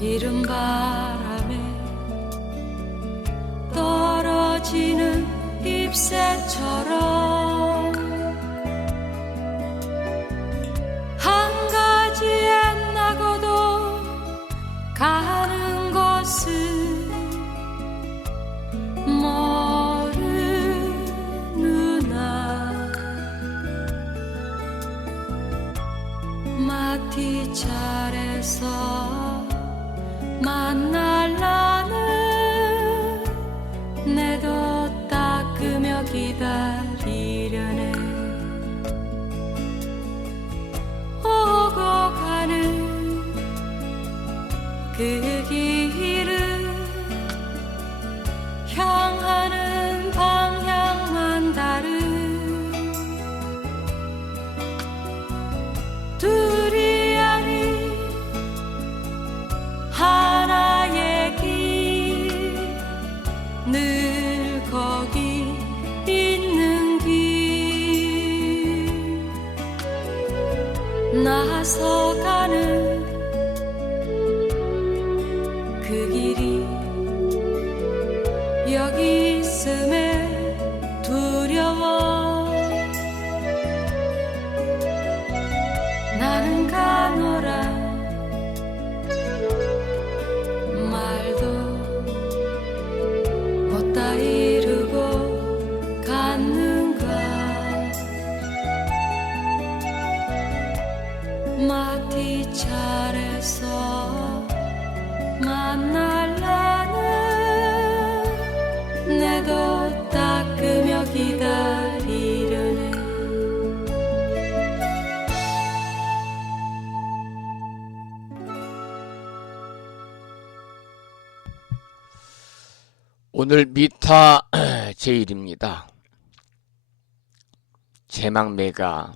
이른 바람에 떨어지는 잎새처럼 한 가지에 나고도 가는 곳은 모르누나 마티차례서 만날 나는 내도 닦으며 기다리려네 오고 가는 그 길은 향하는 방향만 다른 둘이 아닌 하나의 길 늘 거기 있는 길 나서가는 그 길이 여기 있음에 두려워 나는 가노라 말도 못다 이루고 갔는가 마티차례서 만날 나는 내도 닦으며 기다리려네 오늘 미타 제1입니다. 제막매가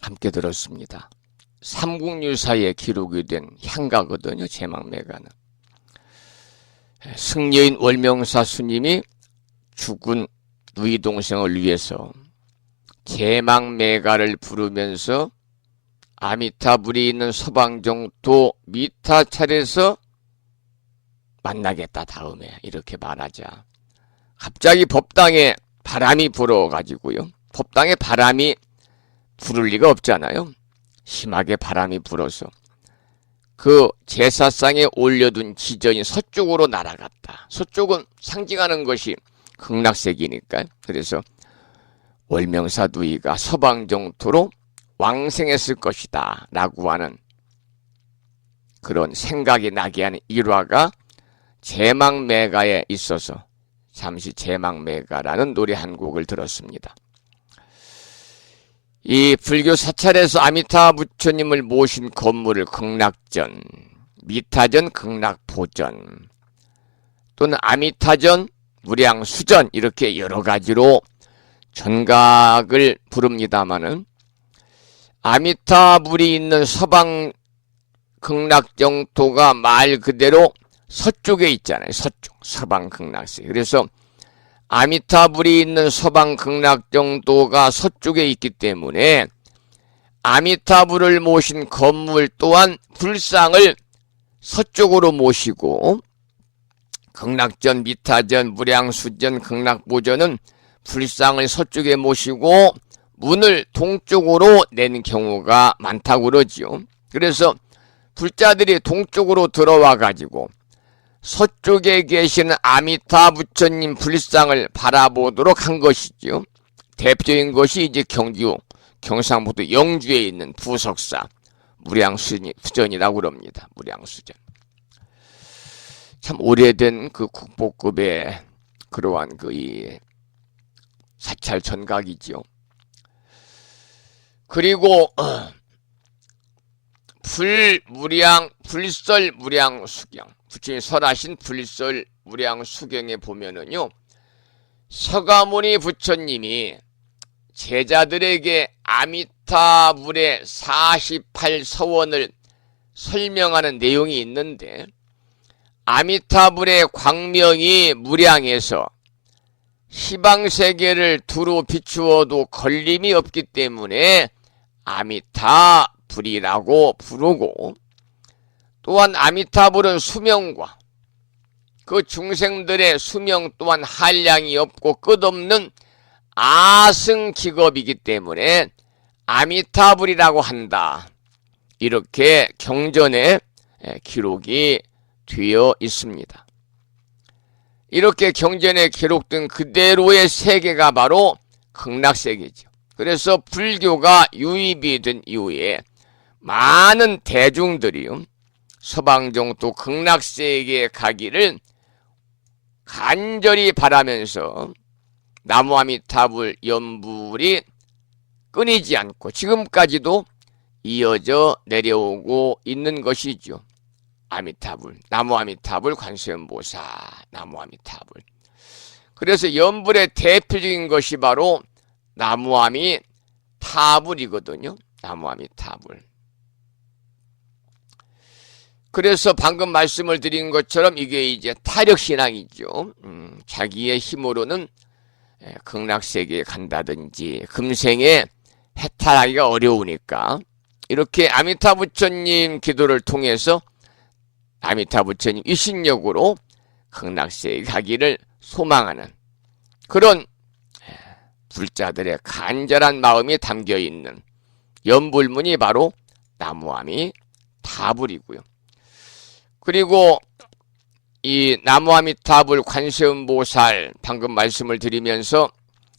함께 들었습니다. 삼국유사에 기록이 된 향가거든요. 제막매가는. 승려인 월명사 스님이 죽은 누이 동생을 위해서 제막매가를 부르면서 아미타불이 있는 서방정토 미타 차례에서 만나겠다 다음에 이렇게 말하자 갑자기 법당에 바람이 불어가지고요. 법당에 바람이 불을 리가 없잖아요. 심하게 바람이 불어서 그 제사상에 올려둔 지전이 서쪽으로 날아갔다. 서쪽은 상징하는 것이 극락세기니까. 그래서 월명사 누이가 서방정토로 왕생했을 것이다 라고 하는 그런 생각이 나게 하는 일화가 제막매가에 있어서 잠시 제막매가라는 노래 한 곡을 들었습니다. 이 불교 사찰에서 아미타 부처님을 모신 건물을 극락전, 미타전, 극락보전 또는 아미타전, 무량수전 이렇게 여러 가지로 전각을 부릅니다마는 아미타불이 있는 서방 극락정토가 말 그대로 서쪽에 있잖아요. 서쪽, 서방 극락세. 그래서 아미타불이 있는 서방 극락정토가 서쪽에 있기 때문에 아미타불을 모신 건물 또한 불상을 서쪽으로 모시고 극락전, 미타전, 무량수전, 극락보전은 불상을 서쪽에 모시고 문을 동쪽으로 낸 경우가 많다고 그러지요. 그래서 불자들이 동쪽으로 들어와 가지고 서쪽에 계시는 아미타 부처님 불상을 바라보도록 한 것이죠. 대표적인 것이 이제 경주, 경상북도 영주에 있는 부석사 무량수전이라고 그럽니다. 무량수전. 참 오래된 그 국보급의 그러한 그 이 사찰 전각이지요. 그리고 불설 무량수경, 부처님이 설하신 불설 무량수경에 보면은요, 서가모니 부처님이 제자들에게 아미타불의 48서원을 설명하는 내용이 있는데, 아미타불의 광명이 무량해서 시방세계를 두루 비추어도 걸림이 없기 때문에 아미타불이라고 부르고, 또한 아미타불은 수명과 그 중생들의 수명 또한 한량이 없고 끝없는 아승기겁이기 때문에 아미타불이라고 한다. 이렇게 경전에 기록이 되어 있습니다. 이렇게 경전에 기록된 그대로의 세계가 바로 극락세계죠. 그래서 불교가 유입이 된 이후에 많은 대중들이 서방종 또 극락세계에 가기를 간절히 바라면서 나무아미타불 연불이 끊이지 않고 지금까지도 이어져 내려오고 있는 것이죠. 아미타불, 나무아미타불, 관세음보살, 나무아미타불. 그래서 연불의 대표적인 것이 바로 나무아미타불이거든요. 나무아미타불. 그래서 방금 말씀을 드린 것처럼 이게 이제 타력신앙이죠. 자기의 힘으로는 극락세계에 간다든지 금생에 해탈하기가 어려우니까 이렇게 아미타부처님 기도를 통해서 아미타부처님 위신력으로 극락세계에 가기를 소망하는 그런 불자들의 간절한 마음이 담겨있는 연불문이 바로 나무아미타불이고요. 그리고 이 나무아미타불 관세음보살 방금 말씀을 드리면서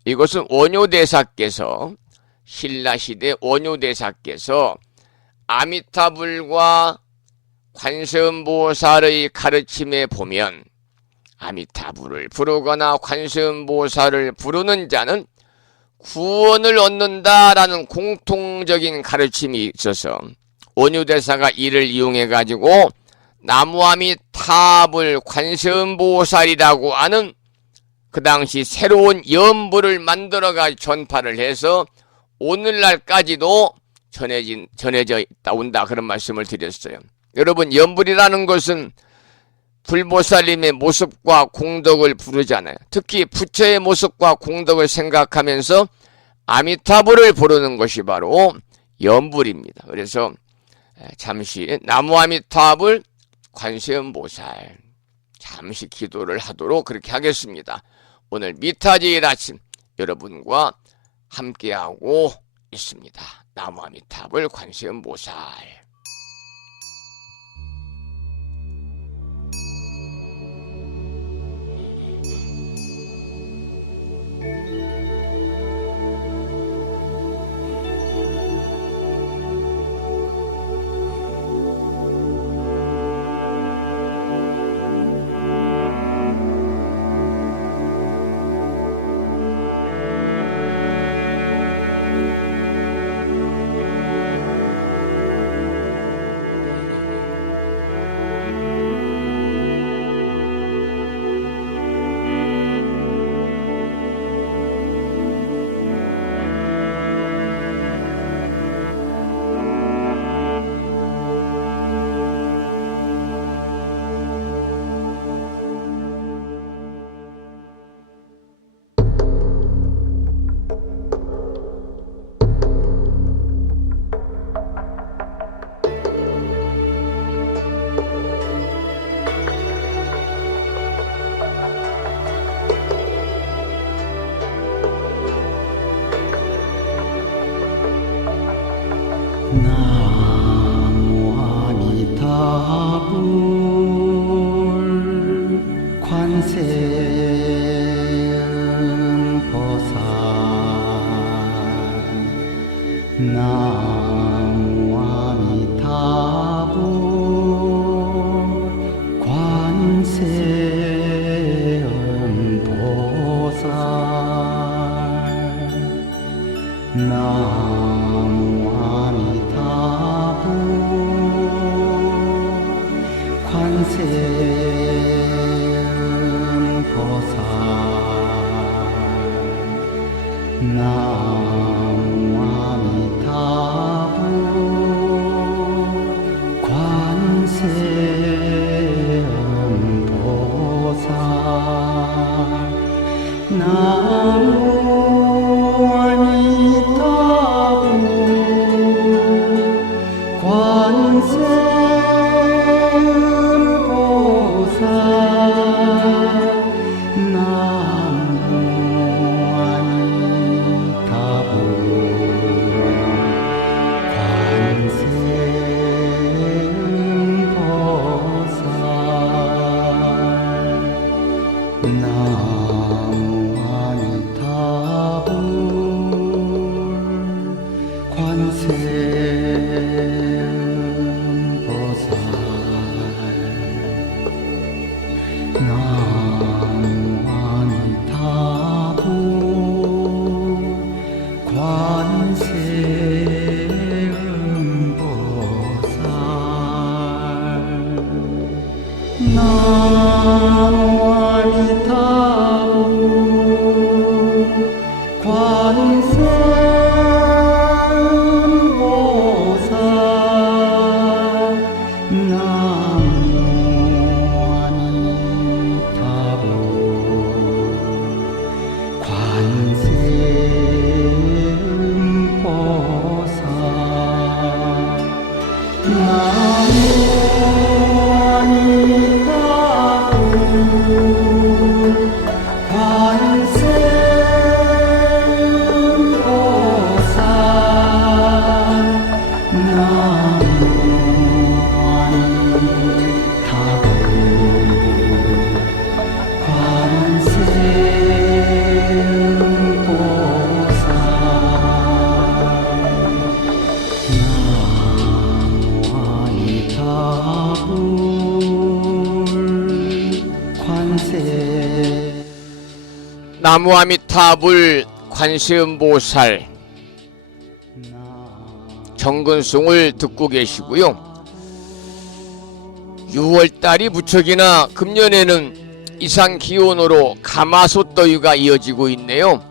이것은 원효대사께서 신라시대 원효대사께서 아미타불과 관세음보살의 가르침에 보면 아미타불을 부르거나 관세음보살을 부르는 자는 구원을 얻는다라는 공통적인 가르침이 있어서 원효대사가 이를 이용해 가지고 나무아미타불 관세음보살이라고 하는 그 당시 새로운 연불을 만들어가 전파를 해서 오늘날까지도 전해져 있다 온다 그런 말씀을 드렸어요. 여러분 연불이라는 것은 불보살님의 모습과 공덕을 부르잖아요. 특히 부처의 모습과 공덕을 생각하면서 아미타불을 부르는 것이 바로 연불입니다. 그래서 잠시 나무아미타불 관세음보살 잠시 기도를 하도록 그렇게 하겠습니다. 오늘 미타제일 아침 여러분과 함께하고 있습니다. 나무아미타불 관세음보살. 나무아미타불 관세음보살 정근송을 듣고 계시고요. 6월달이 무척이나 금년에는 이상기온으로 가마솥더위가 이어지고 있네요.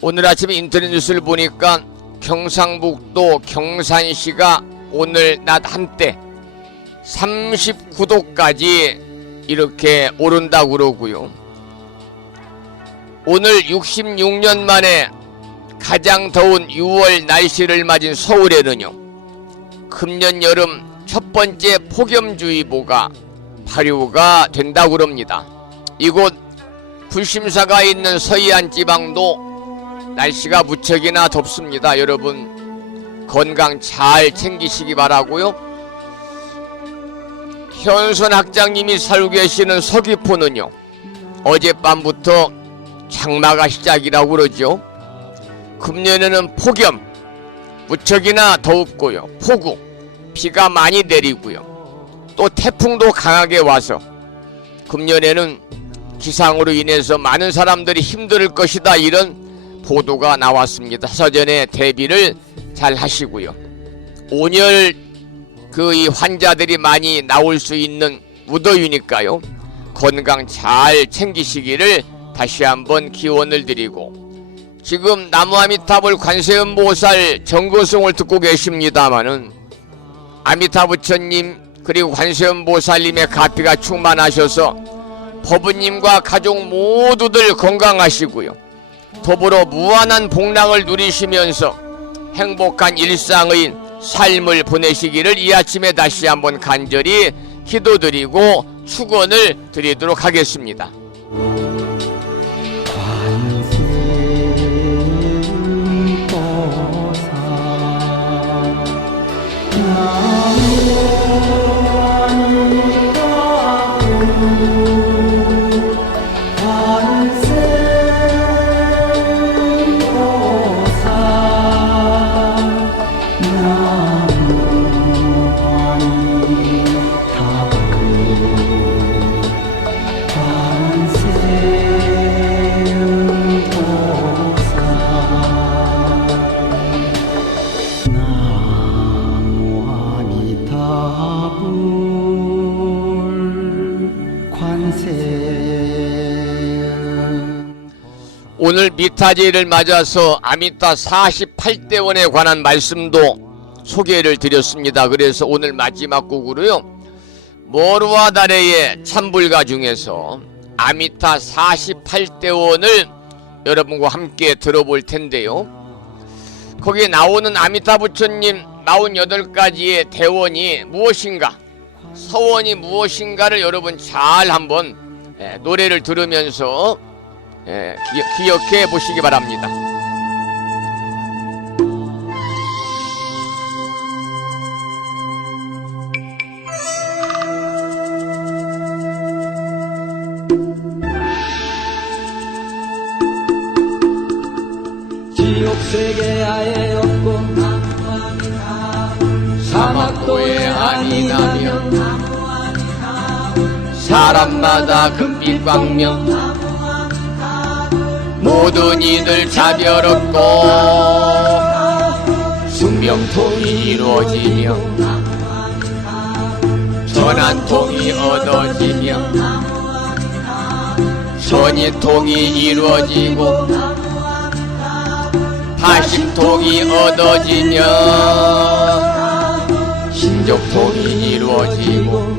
오늘 아침에 인터넷 뉴스를 보니까 경상북도 경산시가 오늘 낮 한때 39도까지 이렇게 오른다고 그러고요. 오늘 66년 만에 가장 더운 6월 날씨를 맞은 서울에는요, 금년 여름 첫 번째 폭염주의보가 발효가 된다고 그럽니다. 이곳 불심사가 있는 서해안 지방도 날씨가 무척이나 덥습니다. 여러분 건강 잘 챙기시기 바라고요. 현선 학장님이 살고 계시는 서귀포는요, 어젯밤부터 장마가 시작이라고 그러죠. 금년에는 폭염 무척이나 더웠고요, 폭우 비가 많이 내리고요, 또 태풍도 강하게 와서 금년에는 기상으로 인해서 많은 사람들이 힘들 것이다, 이런 보도가 나왔습니다. 사전에 대비를 잘 하시고요. 온열 이 환자들이 많이 나올 수 있는 무더위니까요, 건강 잘 챙기시기를 다시 한번 기원을 드리고, 지금 나무아미타불 관세음보살 정거송을 듣고 계십니다마는 아미타부처님 그리고 관세음보살님의 가피가 충만하셔서 법부님과 가족 모두들 건강하시고요, 더불어 무한한 복락을 누리시면서 행복한 일상의 삶을 보내시기를 이 아침에 다시 한번 간절히 기도드리고 축원을 드리도록 하겠습니다. 오늘 미타제를 맞아서 아미타 48대원에 관한 말씀도 소개를 드렸습니다. 그래서 오늘 마지막 곡으로요, 머루와 다레의 참불가 중에서 아미타 48대원을 여러분과 함께 들어볼 텐데요, 거기에 나오는 아미타 부처님 48가지의 대원이 무엇인가, 서원이 무엇인가를 여러분 잘 한번 노래를 들으면서 기억해 보시기 바랍니다. 지옥세계 아예 없고 사막도에 아니라며 사람마다 금빛 광명 모든 이들 자별 없고 숙명통이 이루어지며 전한통이 얻어지며 선의통이 이루어지고 다심통이 얻어지며 신족통이 이루어지고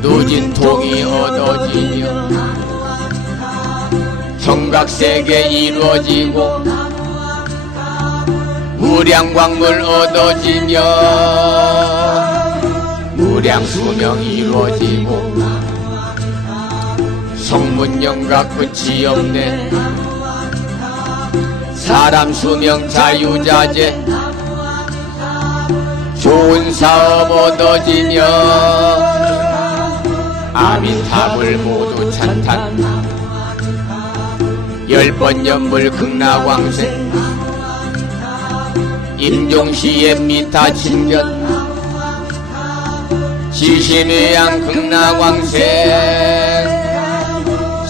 누진통이 얻어지며 정각세계 이루어지고 무량광물 얻어지며 무량수명이 이루어지고 성문영각 끝이 없네 사람 수명 자유자재 좋은 사업 얻어지며 아미타불 모두 찬탄 10번 연불 극락왕생 임종시의 미타 친견 지심의양 극락왕생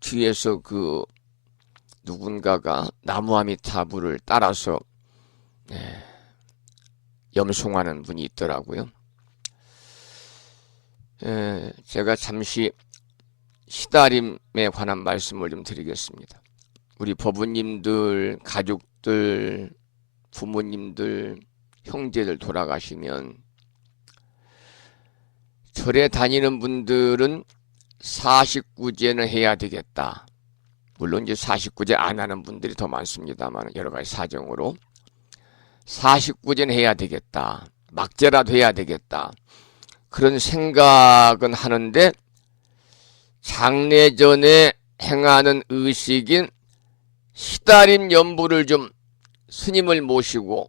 뒤에서 그 누군가가 나무아미타불을 따라서 염송하는 분이 있더라고요. 제가 잠시 시다림에 관한 말씀을 좀 드리겠습니다. 우리 법부님들, 가족들, 부모님들, 형제들 돌아가시면 절에 다니는 분들은 49제는 해야 되겠다. 물론 이제 49제 안 하는 분들이 더 많습니다만 여러 가지 사정으로 49제는 해야 되겠다. 막제라도 해야 되겠다. 그런 생각은 하는데 장례 전에 행하는 의식인 시다림 연부를 좀 스님을 모시고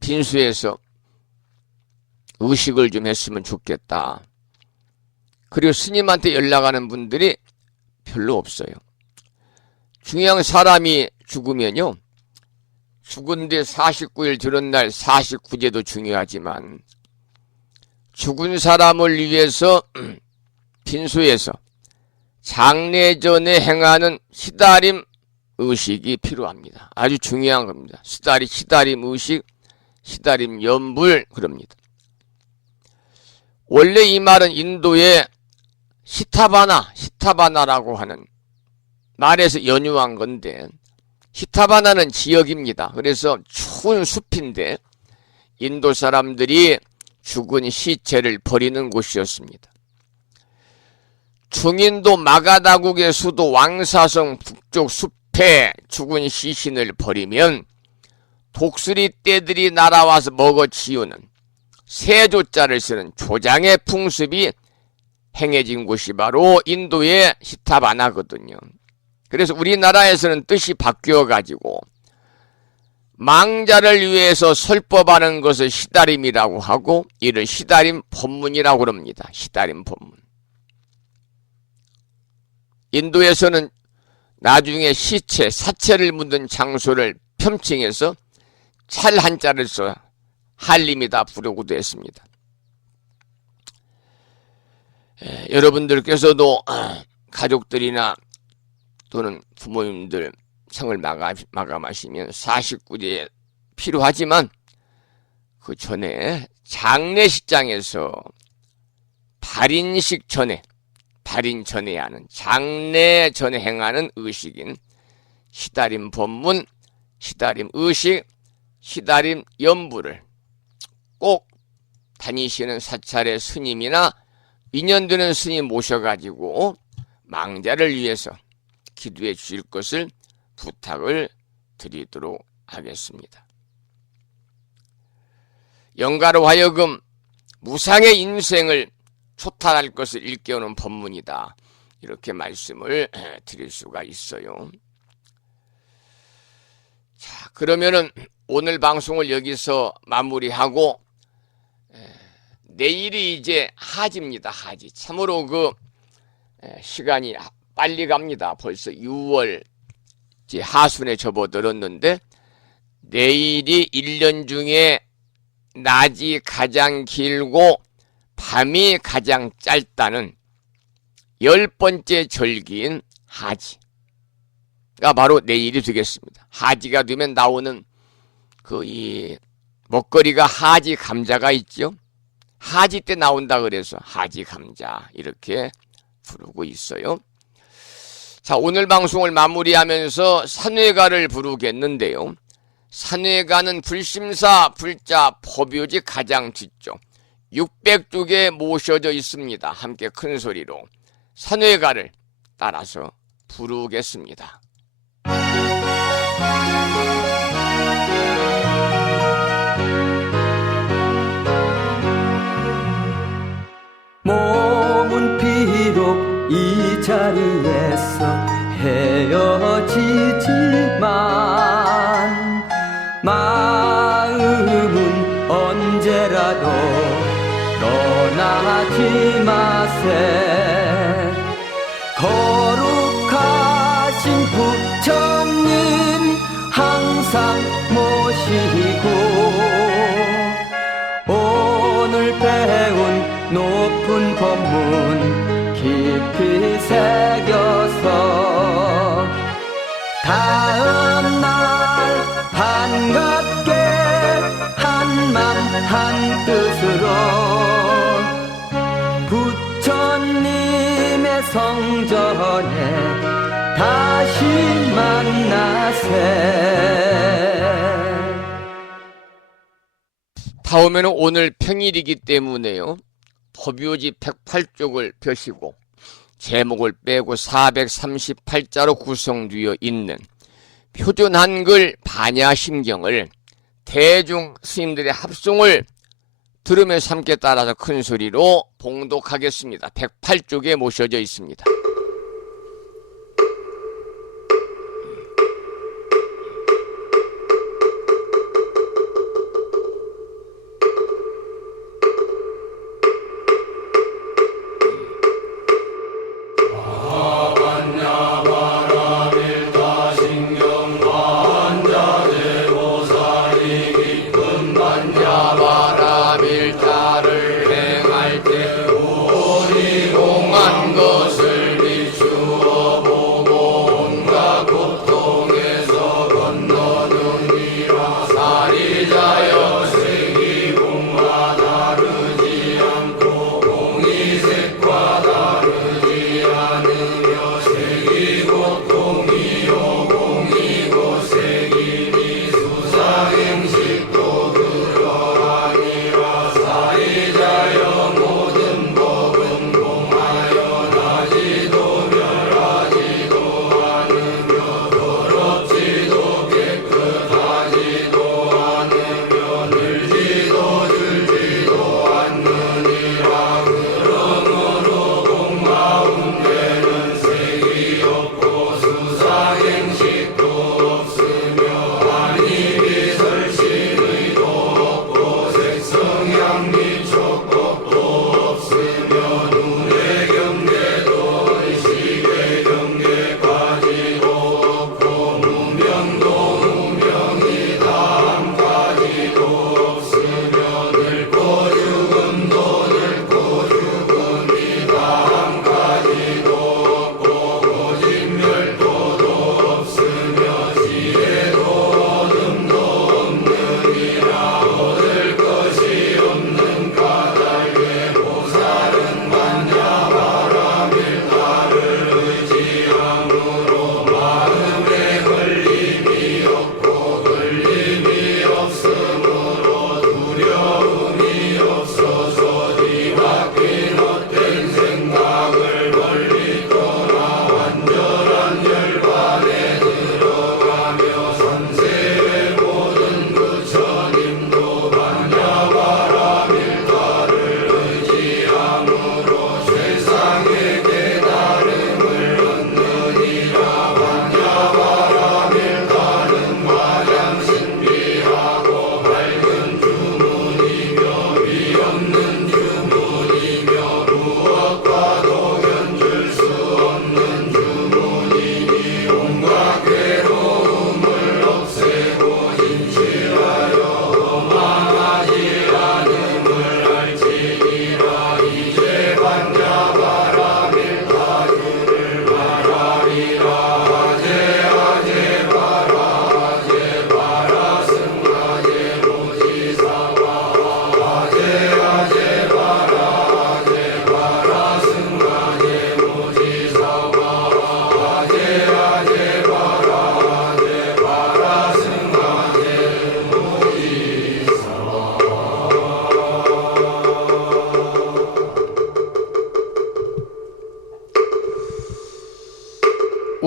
빈수에서 의식을 좀 했으면 좋겠다. 그리고 스님한테 연락하는 분들이 별로 없어요. 중요한 사람이 죽으면요, 죽은 뒤 49일 들은 날 49제도 중요하지만 죽은 사람을 위해서 빈소에서 장례 전에 행하는 시다림 의식이 필요합니다. 아주 중요한 겁니다. 시다림 의식, 시다림 연불 그럽니다. 원래 이 말은 인도의 시타바나라고 하는 말에서 연유한 건데, 시타바나는 지역입니다. 그래서 추운 숲인데 인도 사람들이 죽은 시체를 버리는 곳이었습니다. 중인도 마가다국의 수도 왕사성 북쪽 숲에 죽은 시신을 버리면 독수리 떼들이 날아와서 먹어치우는 세조자를 쓰는 조장의 풍습이 행해진 곳이 바로 인도의 시타바나거든요. 그래서 우리나라에서는 뜻이 바뀌어가지고 망자를 위해서 설법하는 것을 시다림이라고 하고 이를 시다림 법문이라고 그럽니다. 시다림 법문. 인도에서는 나중에 시체, 사체를 묻은 장소를 편칭해서 찰 한자를 써 한림이다 부르고도 했습니다. 여러분들께서도 가족들이나 또는 부모님들 생을 마감하시면 49제 필요하지만 그 전에 장례식장에서 발인 전에 하는 장례 전에 행하는 의식인 시다림 법문, 시다림 의식, 시다림 연부를 꼭 다니시는 사찰의 스님이나 인연되는 스님 모셔가지고 망자를 위해서 기도해 주실 것을 부탁을 드리도록 하겠습니다. 영가로 하여금 무상의 인생을 초탈할 것을 일깨우는 법문이다. 이렇게 말씀을 드릴 수가 있어요. 자, 그러면은 오늘 방송을 여기서 마무리하고 내일이 이제 하지입니다. 하지. 참으로 그 시간이 빨리 갑니다. 벌써 6월 이제 하순에 접어들었는데 내일이 1년 중에 낮이 가장 길고 밤이 가장 짧다는 10번째 절기인 하지가 바로 내일이 되겠습니다. 하지가 되면 나오는 그 이 먹거리가 하지 감자가 있죠. 하지 때 나온다 그래서 하지 감자 이렇게 부르고 있어요. 자, 오늘 방송을 마무리하면서 산회가를 부르겠는데요. 산회가는 불심사 불자 법요지 가장 뒤쪽 600쪽에 모셔져 있습니다. 함께 큰 소리로 산회가를 따라서 부르겠습니다. 몸은 비록 이 자리에서 헤어지지만 마음은 언제라도 떠나지 마세. 거룩하신 부처님 항상 모시고 오늘 배운 높은 법문 깊이 새겨서 다음날 반갑게 한맘 한뜻으로 부처님의 성전에 다시 만나세. 다음에는 오늘 평일이기 때문에요. 법요지 108쪽을 펴시고 제목을 빼고 438자로 구성되어 있는 표준 한글 반야심경을 대중 스님들의 합송을 들으면서 함께 따라서 큰 소리로 봉독하겠습니다. 108쪽에 모셔져 있습니다.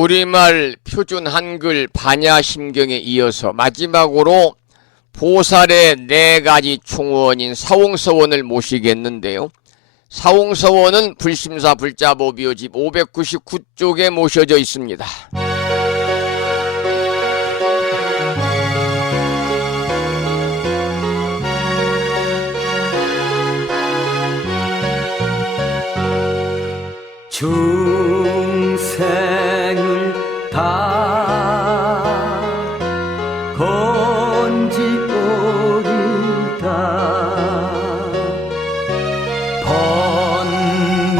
우리말 표준 한글 반야심경에 이어서 마지막으로 보살의 4가지 충원인 사홍서원을 모시겠는데요. 사홍서원은 불심사 불자보비오집 599쪽에 모셔져 있습니다. 중생을 다 건지오리다 번뇌를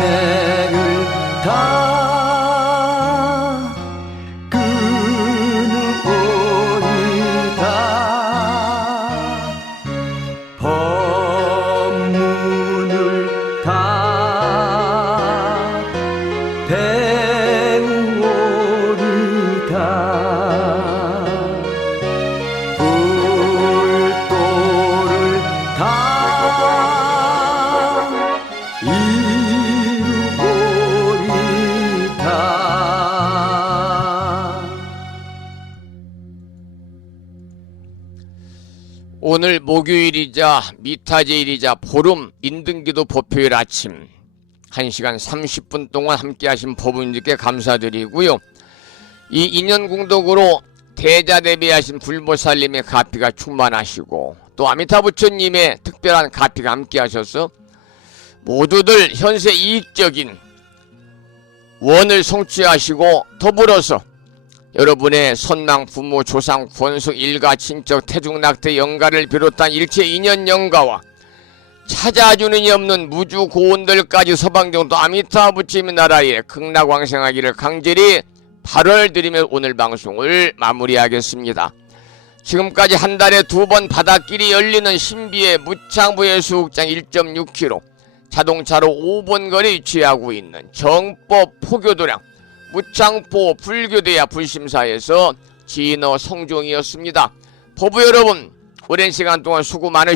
오늘 목요일이자 미타제일이자 보름 인등기도 법요일 아침 1시간 30분 동안 함께 하신 법운님께 감사드리고요. 이 인연궁덕으로 대자대비하신 불보살님의 가피가 충만하시고 또 아미타부처님의 특별한 가피가 함께 하셔서 모두들 현세 이익적인 원을 성취하시고 더불어서 여러분의 선망 부모 조상 권속 일가 친척 태중낙태 영가를 비롯한 일체 인연 영가와 찾아주는 이 없는 무주 고운들까지 서방정도 아미타부처님의 나라에 극락왕생하기를 강제리 발언을 드리며 오늘 방송을 마무리하겠습니다. 지금까지 한 달에 2번 바닷길이 열리는 신비의 무창부 해수욕장 1.6km 자동차로 5분 거리 위치하고 있는 정법 포교도량 무창포 불교대야 불심사에서 진어 성종이었습니다. 법부 여러분, 오랜 시간 동안 수고 많으셨습니다.